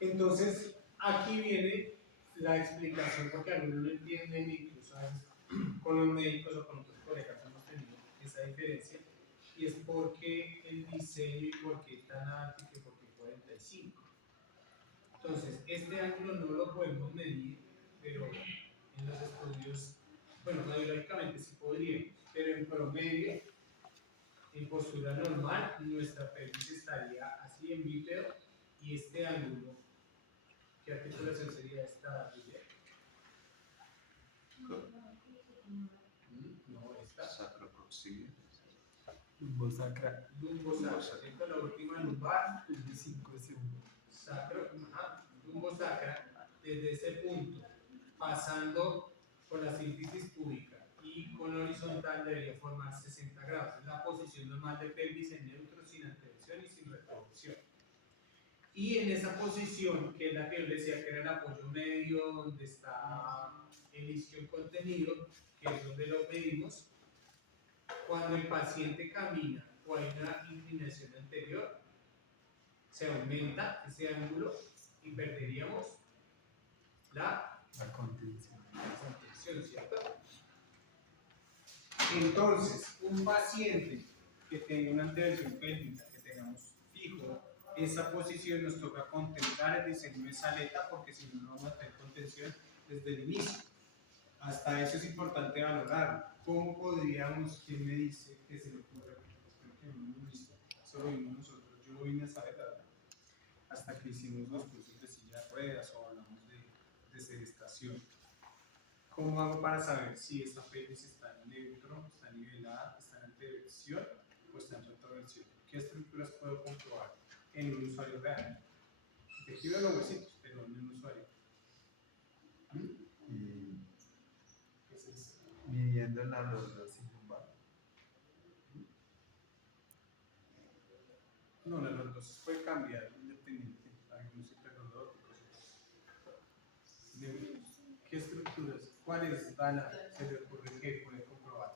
Entonces, aquí viene la explicación, porque algunos no entienden, incluso a veces con los médicos o con otros colegas hemos tenido esa diferencia, y es porque el diseño y por qué tan alto y que por qué 45. Entonces, este ángulo no lo podemos medir, pero en los estudios, bueno, radiológicamente sí podríamos, pero en promedio, en postura normal, nuestra pelvis estaría así en bípedo, y este ángulo, ¿qué articulación sería esta? No, esta. Sacroproximal. Lumbosacra. Lumbosacra, ¿cierto? La última lumbar. Es de 5 segundos. Sacro, lumbosacra, desde ese punto, pasando por la sínfisis púbica y con horizontal, debería formar 60 grados. Es la posición normal de pelvis en neutro, sin anteversión y sin retroversión. Y en esa posición, que es la que yo les decía que era el apoyo medio, donde está el isquion contenido, que es donde lo medimos, cuando el paciente camina o hay una inclinación anterior, se aumenta ese ángulo y perderíamos la contención. contención, ¿cierto? Entonces, un paciente que tenga una anteversión pélvica, que tengamos fijo esa posición, nos toca contemplar el diseño de esa aleta, porque si no, no vamos a tener contención desde el inicio. Hasta eso es importante valorarlo. ¿Cómo podríamos, quién me dice que se le ocurre? Espero que no lo hemos visto, eso lo vimos nosotros, yo lo vine a saber hasta que hicimos los cursos de silla de ruedas o hablamos de sedestación. ¿Cómo hago para saber si esta pelvis está en neutro, está nivelada, está en anteversión o está en retroversión? ¿Qué estructuras puedo comprobar en un usuario real? Tejido de los huesitos, pero en un usuario. Y Ese es. midiendo la lordosis lumbar. No, la lordosis puede cambiar independiente. Algunos hiperlordóticos. ¿Qué estructuras? ¿Cuáles van a se le ocurre que puede comprobar?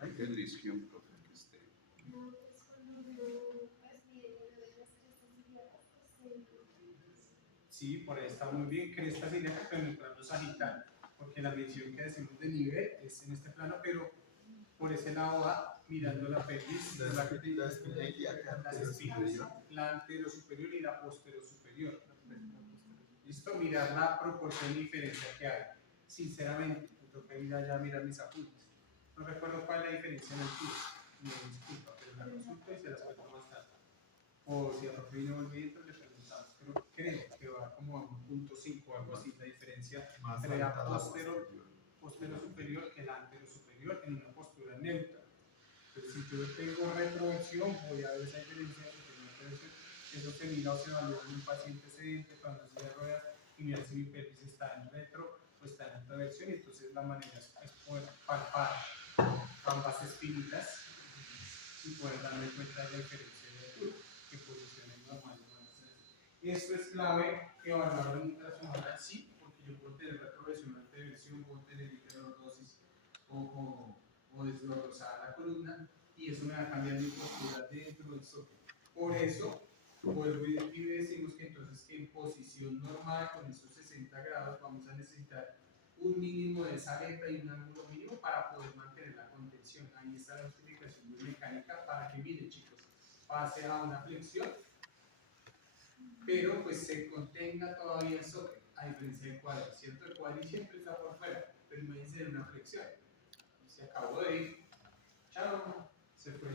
El isquion, profe, que esté. No, pues cuando yo pues mide las crestas ilíacas, pues Sí, por ahí está muy bien. Crestas ilíacas, pero en el plano sagital, porque la medición que hacemos de nivel es en este plano, pero por ese lado va mirando la pelvis, La espina ilíaca las anterosuperior. espinas, la anterosuperior y la posterosuperior. ¿Listo? Mirar la proporción y diferencia que hay. Sinceramente, me toca ir allá a mirar mis apuntes. No recuerdo cuál es la diferencia en el tiro. Me disculpa, pero la consulta y se las cuento más tarde. O si a Rafael no olvidé, le preguntamos. creo que va como a 1.5 o algo así, la diferencia Más entre la alta la posterior posterior. superior que la anterior superior en una postura neutra. Entonces, si yo tengo retroversión, voy a ver esa diferencia entre retroversión. Eso se mira o se evalúa en un paciente sedente cuando se de ruedas y mirar si mi pelvis está en retro o está en retroversión. Y entonces la manera es poder palpar ambas espinitas y poder darme cuenta de la diferencia de altura, que posiciones normales van a ser. Esto es clave evaluar en un transhumanal, sí, porque yo puedo tener retroversión, anteversión, puedo tener hiperlordosis o deslordosada la columna, y eso me va a cambiar mi postura dentro del soporte. Por eso, vuelvo y decimos que entonces en posición normal, con esos 60 grados, vamos a necesitar un mínimo de esa aleta y un ángulo mínimo para poder mantener la contención. Ahí está la justificación biomecánica para que, miren chicos, pase a una flexión, pero pues se contenga todavía el soque, a diferencia del cuadri, ¿cierto? El cuadri siempre está por fuera, pero imagínense en una flexión. Se acabó de ir, chao, se fue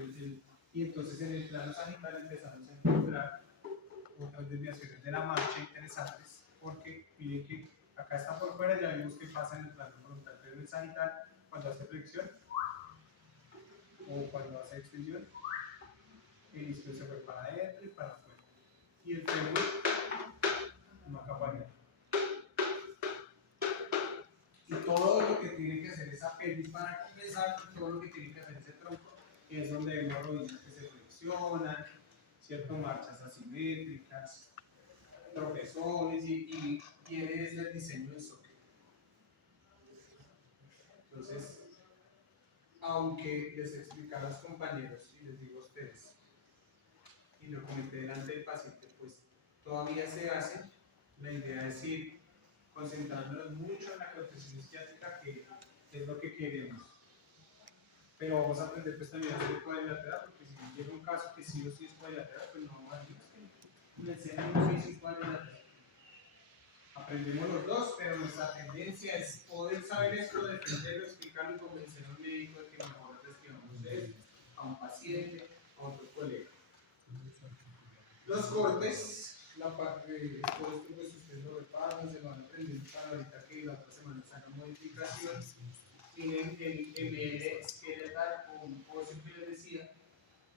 y entonces en el plano sagital empezamos a encontrar otras desviaciones de la marcha interesantes, porque miren que acá está por fuera, ya vimos que pasa en el plano frontal, pero en el sagital, cuando hace flexión o cuando hace extensión, el isquio se fue para adentro y para afuera, y el fémur no acompaña. Y todo lo que tiene que hacer esa pelvis para compensar, todo lo que tiene que hacer ese tronco, es donde vemos rodillas que se flexionan, ¿cierto? Marchas asimétricas, tropezones y viene desde el diseño del socket. Entonces, aunque les expliqué a los compañeros y les digo a ustedes, y lo comenté delante del paciente, pues todavía se hace, la idea es ir concentrándonos mucho en la contención isquiática, que es lo que queremos. Pero vamos a aprender pues también a hacer cuadrilateral, porque si llega un caso que sí o sí es cuadrilateral, pues no vamos a decir que me enseñan un físico cuadrilateral. Aprendemos los dos, pero nuestra tendencia es poder saber esto, defenderlo, explicarlo y convencer a un médico de que mejor describamos esto a un paciente, a otro colega. Los cortes, la parte de todo esto, pues ustedes lo repasan, se lo van a aprender para ahorita que la otra semana se haga modificación. Tienen el ML skeletal con ocio que les decía,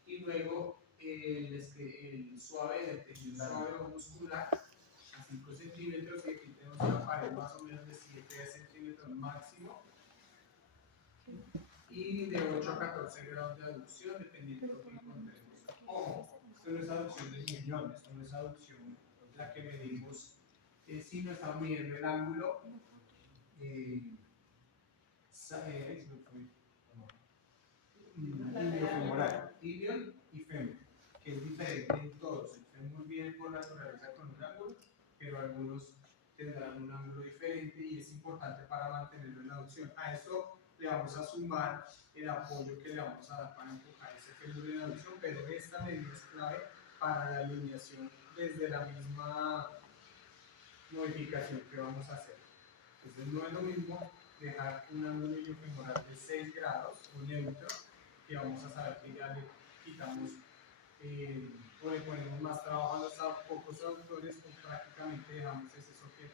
y luego el suave, el tejido suave o muscular a 5 centímetros, y aquí tenemos una pared más o menos de 7 centímetros máximo, y de 8 a 14 grados de aducción, dependiendo de lo que encontremos. Ojo, esto no es aducción del muñón, esto no es aducción la que medimos, sino estamos midiendo el ángulo. Iliofemoral, ilion y fémur, que es diferente en todos. El fémur viene por naturaleza con un ángulo, pero algunos tendrán un ángulo diferente y es importante para mantenerlo en la aducción. A eso le vamos a sumar el apoyo que le vamos a dar para empujar ese fémur en la aducción, pero esta medida es clave para la alineación desde la misma modificación que vamos a hacer. Entonces no es lo mismo dejar un ángulo iliofemoral de 6 grados o neutro, que vamos a saber que ya le quitamos o le ponemos más trabajo a los pocos autores, o prácticamente dejamos ese socket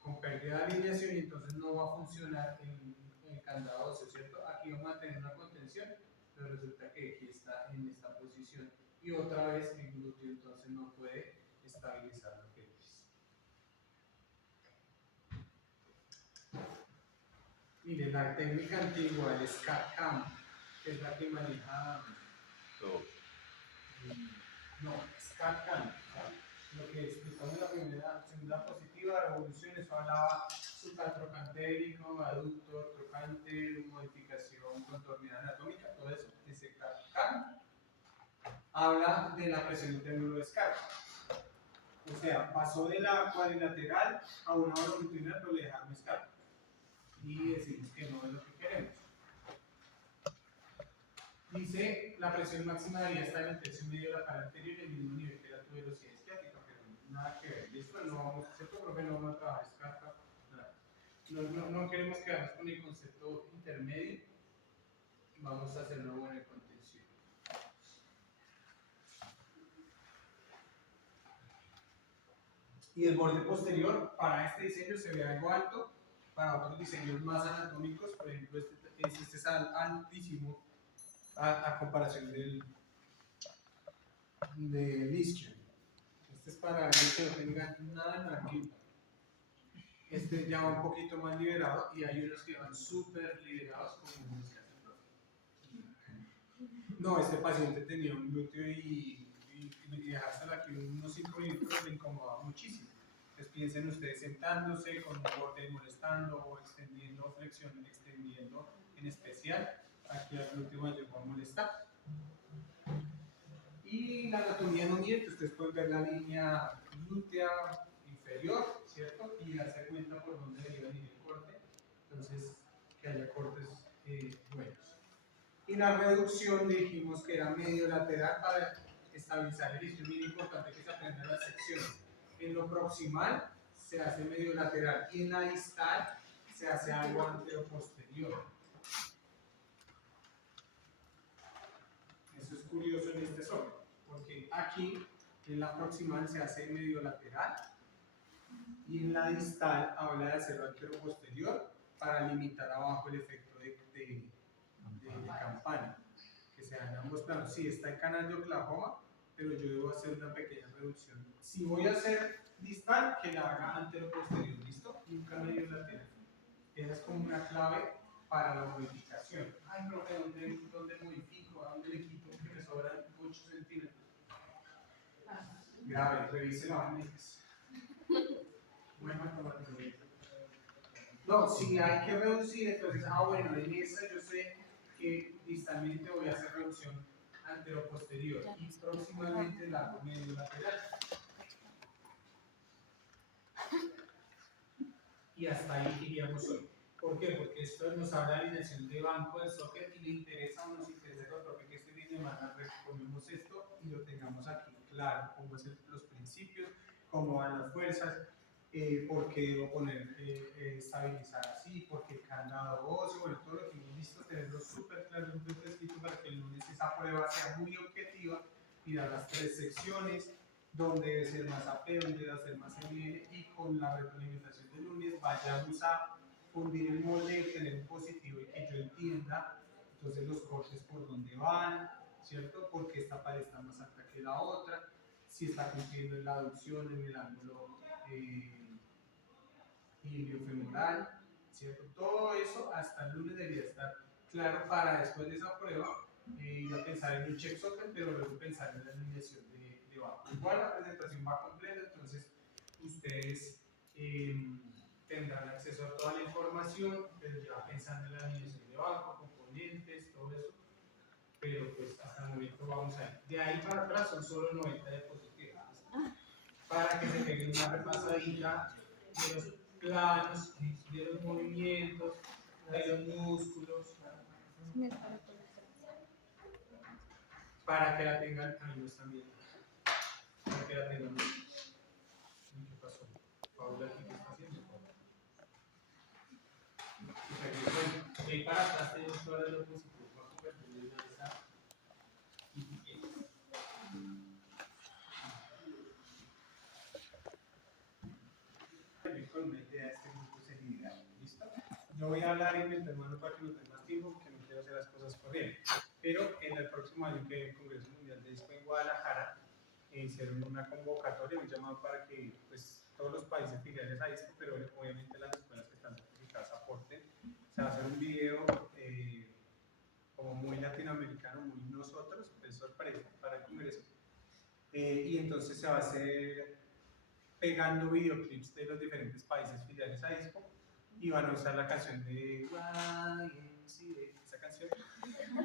con pérdida de alineación y entonces no va a funcionar en el candado óseo, ¿cierto? Aquí vamos a tener una contención, pero resulta que aquí está en esta posición y otra vez el glúteo entonces no puede estabilizar la pelvis. Mire, la técnica antigua, el SCAT-CAM, que es la que maneja. No, SCAT-CAM. Lo que explicamos en la primera, segunda positiva, revolución, eso hablaba supratrocantérico, aductor, trocánter, modificación contornida anatómica, todo eso. Ese CAM habla de la presión del triángulo de SCAT. O sea, pasó de la cuadrilateral a una longitudinal, pero le dejamos SCAT. Y decimos que no es lo que queremos. Dice, la presión máxima debería estar en el tercio medio de la cara anterior y el mismo nivel que la tu velocidad isquiática, pero nada que ver. Listo, no vamos, ¿cierto? Profe, no vamos a trabajar escapa, nada. No queremos quedarnos con el concepto intermedio, vamos a hacerlo bueno en contención. Y el borde posterior para este diseño se ve algo alto, para otros diseños más anatómicos, por ejemplo, este es altísimo a comparación del isquio. Este es para que no tenga nada en la quinta. Este ya va un poquito más liberado y hay unos que van súper liberados como unos que hacen profe. No, este paciente tenía un glúteo y dejárselo aquí unos 5 minutos le incomodaba muchísimo. Entonces piensen ustedes sentándose con un borde molestando o extendiendo flexión, extendiendo en especial, aquí al glúteo mayor va a molestar. Y la anatomía no miente, ustedes pueden ver la línea glútea inferior, ¿cierto? Y darse cuenta por dónde deriva el corte, entonces que haya cortes buenos. Y la reducción dijimos que era medio lateral para estabilizar el isquio. Es muy importante que se aprendan las secciones. En lo proximal se hace medio lateral y en la distal se hace algo anteroposterior. Eso es curioso en este solo, porque aquí en la proximal se hace medio lateral y en la distal habla de hacerlo anteroposterior para limitar abajo el efecto de campana, que sea en ambos planos. Sí, está el canal de Oklahoma, pero yo debo hacer una pequeña reducción. Si voy a hacer distal, que la haga antero-posterior, ¿listo? Nunca medio lateral. Esa es como una clave para la modificación. Ay, profe, ¿dónde modifico? ¿A dónde le quito? Que me sobran 8 centímetros. Grave, revise la manejas. No, si hay que reducir, entonces, bueno, en esa yo sé que distalmente voy a hacer reducción antero-posterior y próximamente la hago medio lateral. Y hasta ahí iríamos hoy. ¿Por qué? Porque esto nos habla de alineación de banco de socket y le interesa o nos interesa a otro que este fin de semana retomemos esto y lo tengamos aquí claro, cómo son los principios, cómo van las fuerzas, por qué debo poner estabilizar así, por qué candado óseo, bueno, todo lo que hemos visto, tenerlo súper claro, súper escrito para que el lunes esa prueba sea muy objetiva y dar las 3 secciones, donde debe ser más AP, donde debe ser más ML, y con la retroalimentación del lunes vayamos a fundir el molde y tener un positivo y que yo entienda entonces los cortes por dónde van, ¿cierto? Porque esta pared está más alta que la otra, si está cumpliendo en la aducción, en el ángulo iliofemoral, ¿cierto? Todo eso hasta el lunes debería estar claro para después de esa prueba ir a pensar en un check socket, pero luego pensar en la alineación de bajo. Igual la presentación va completa, entonces ustedes tendrán acceso a toda la información, pero ya pensando en la alineación de bajo, componentes, todo eso, pero pues hasta el momento vamos a ir. De ahí para atrás son solo 90 diapositivas, para que se pegue una repasadita de los planos, de los movimientos, de los músculos, para que la tengan, ellos también, para que la tengan. ¿Qué pasó? Paula, ¿qué está haciendo? Y ahí para atrás tenemos todas las diapositivas para convertir en esa. Con una idea de este grupo general, ¿listo? Yo voy a hablar en mi hermano para que no tenga más tiempo, porque no quiero hacer las cosas corriendo. Pero en el próximo año que el Congreso Mundial de Disco en Guadalajara hicieron una convocatoria, un llamado para que pues, todos los países filiales a disco, pero obviamente las escuelas que están certificadas aporten. Se va a hacer un video como muy latinoamericano, muy nosotros, es sorpresa para el Congreso. Y entonces se va a hacer pegando videoclips de los diferentes países filiales a disco y van a usar la canción de YMCA, esa canción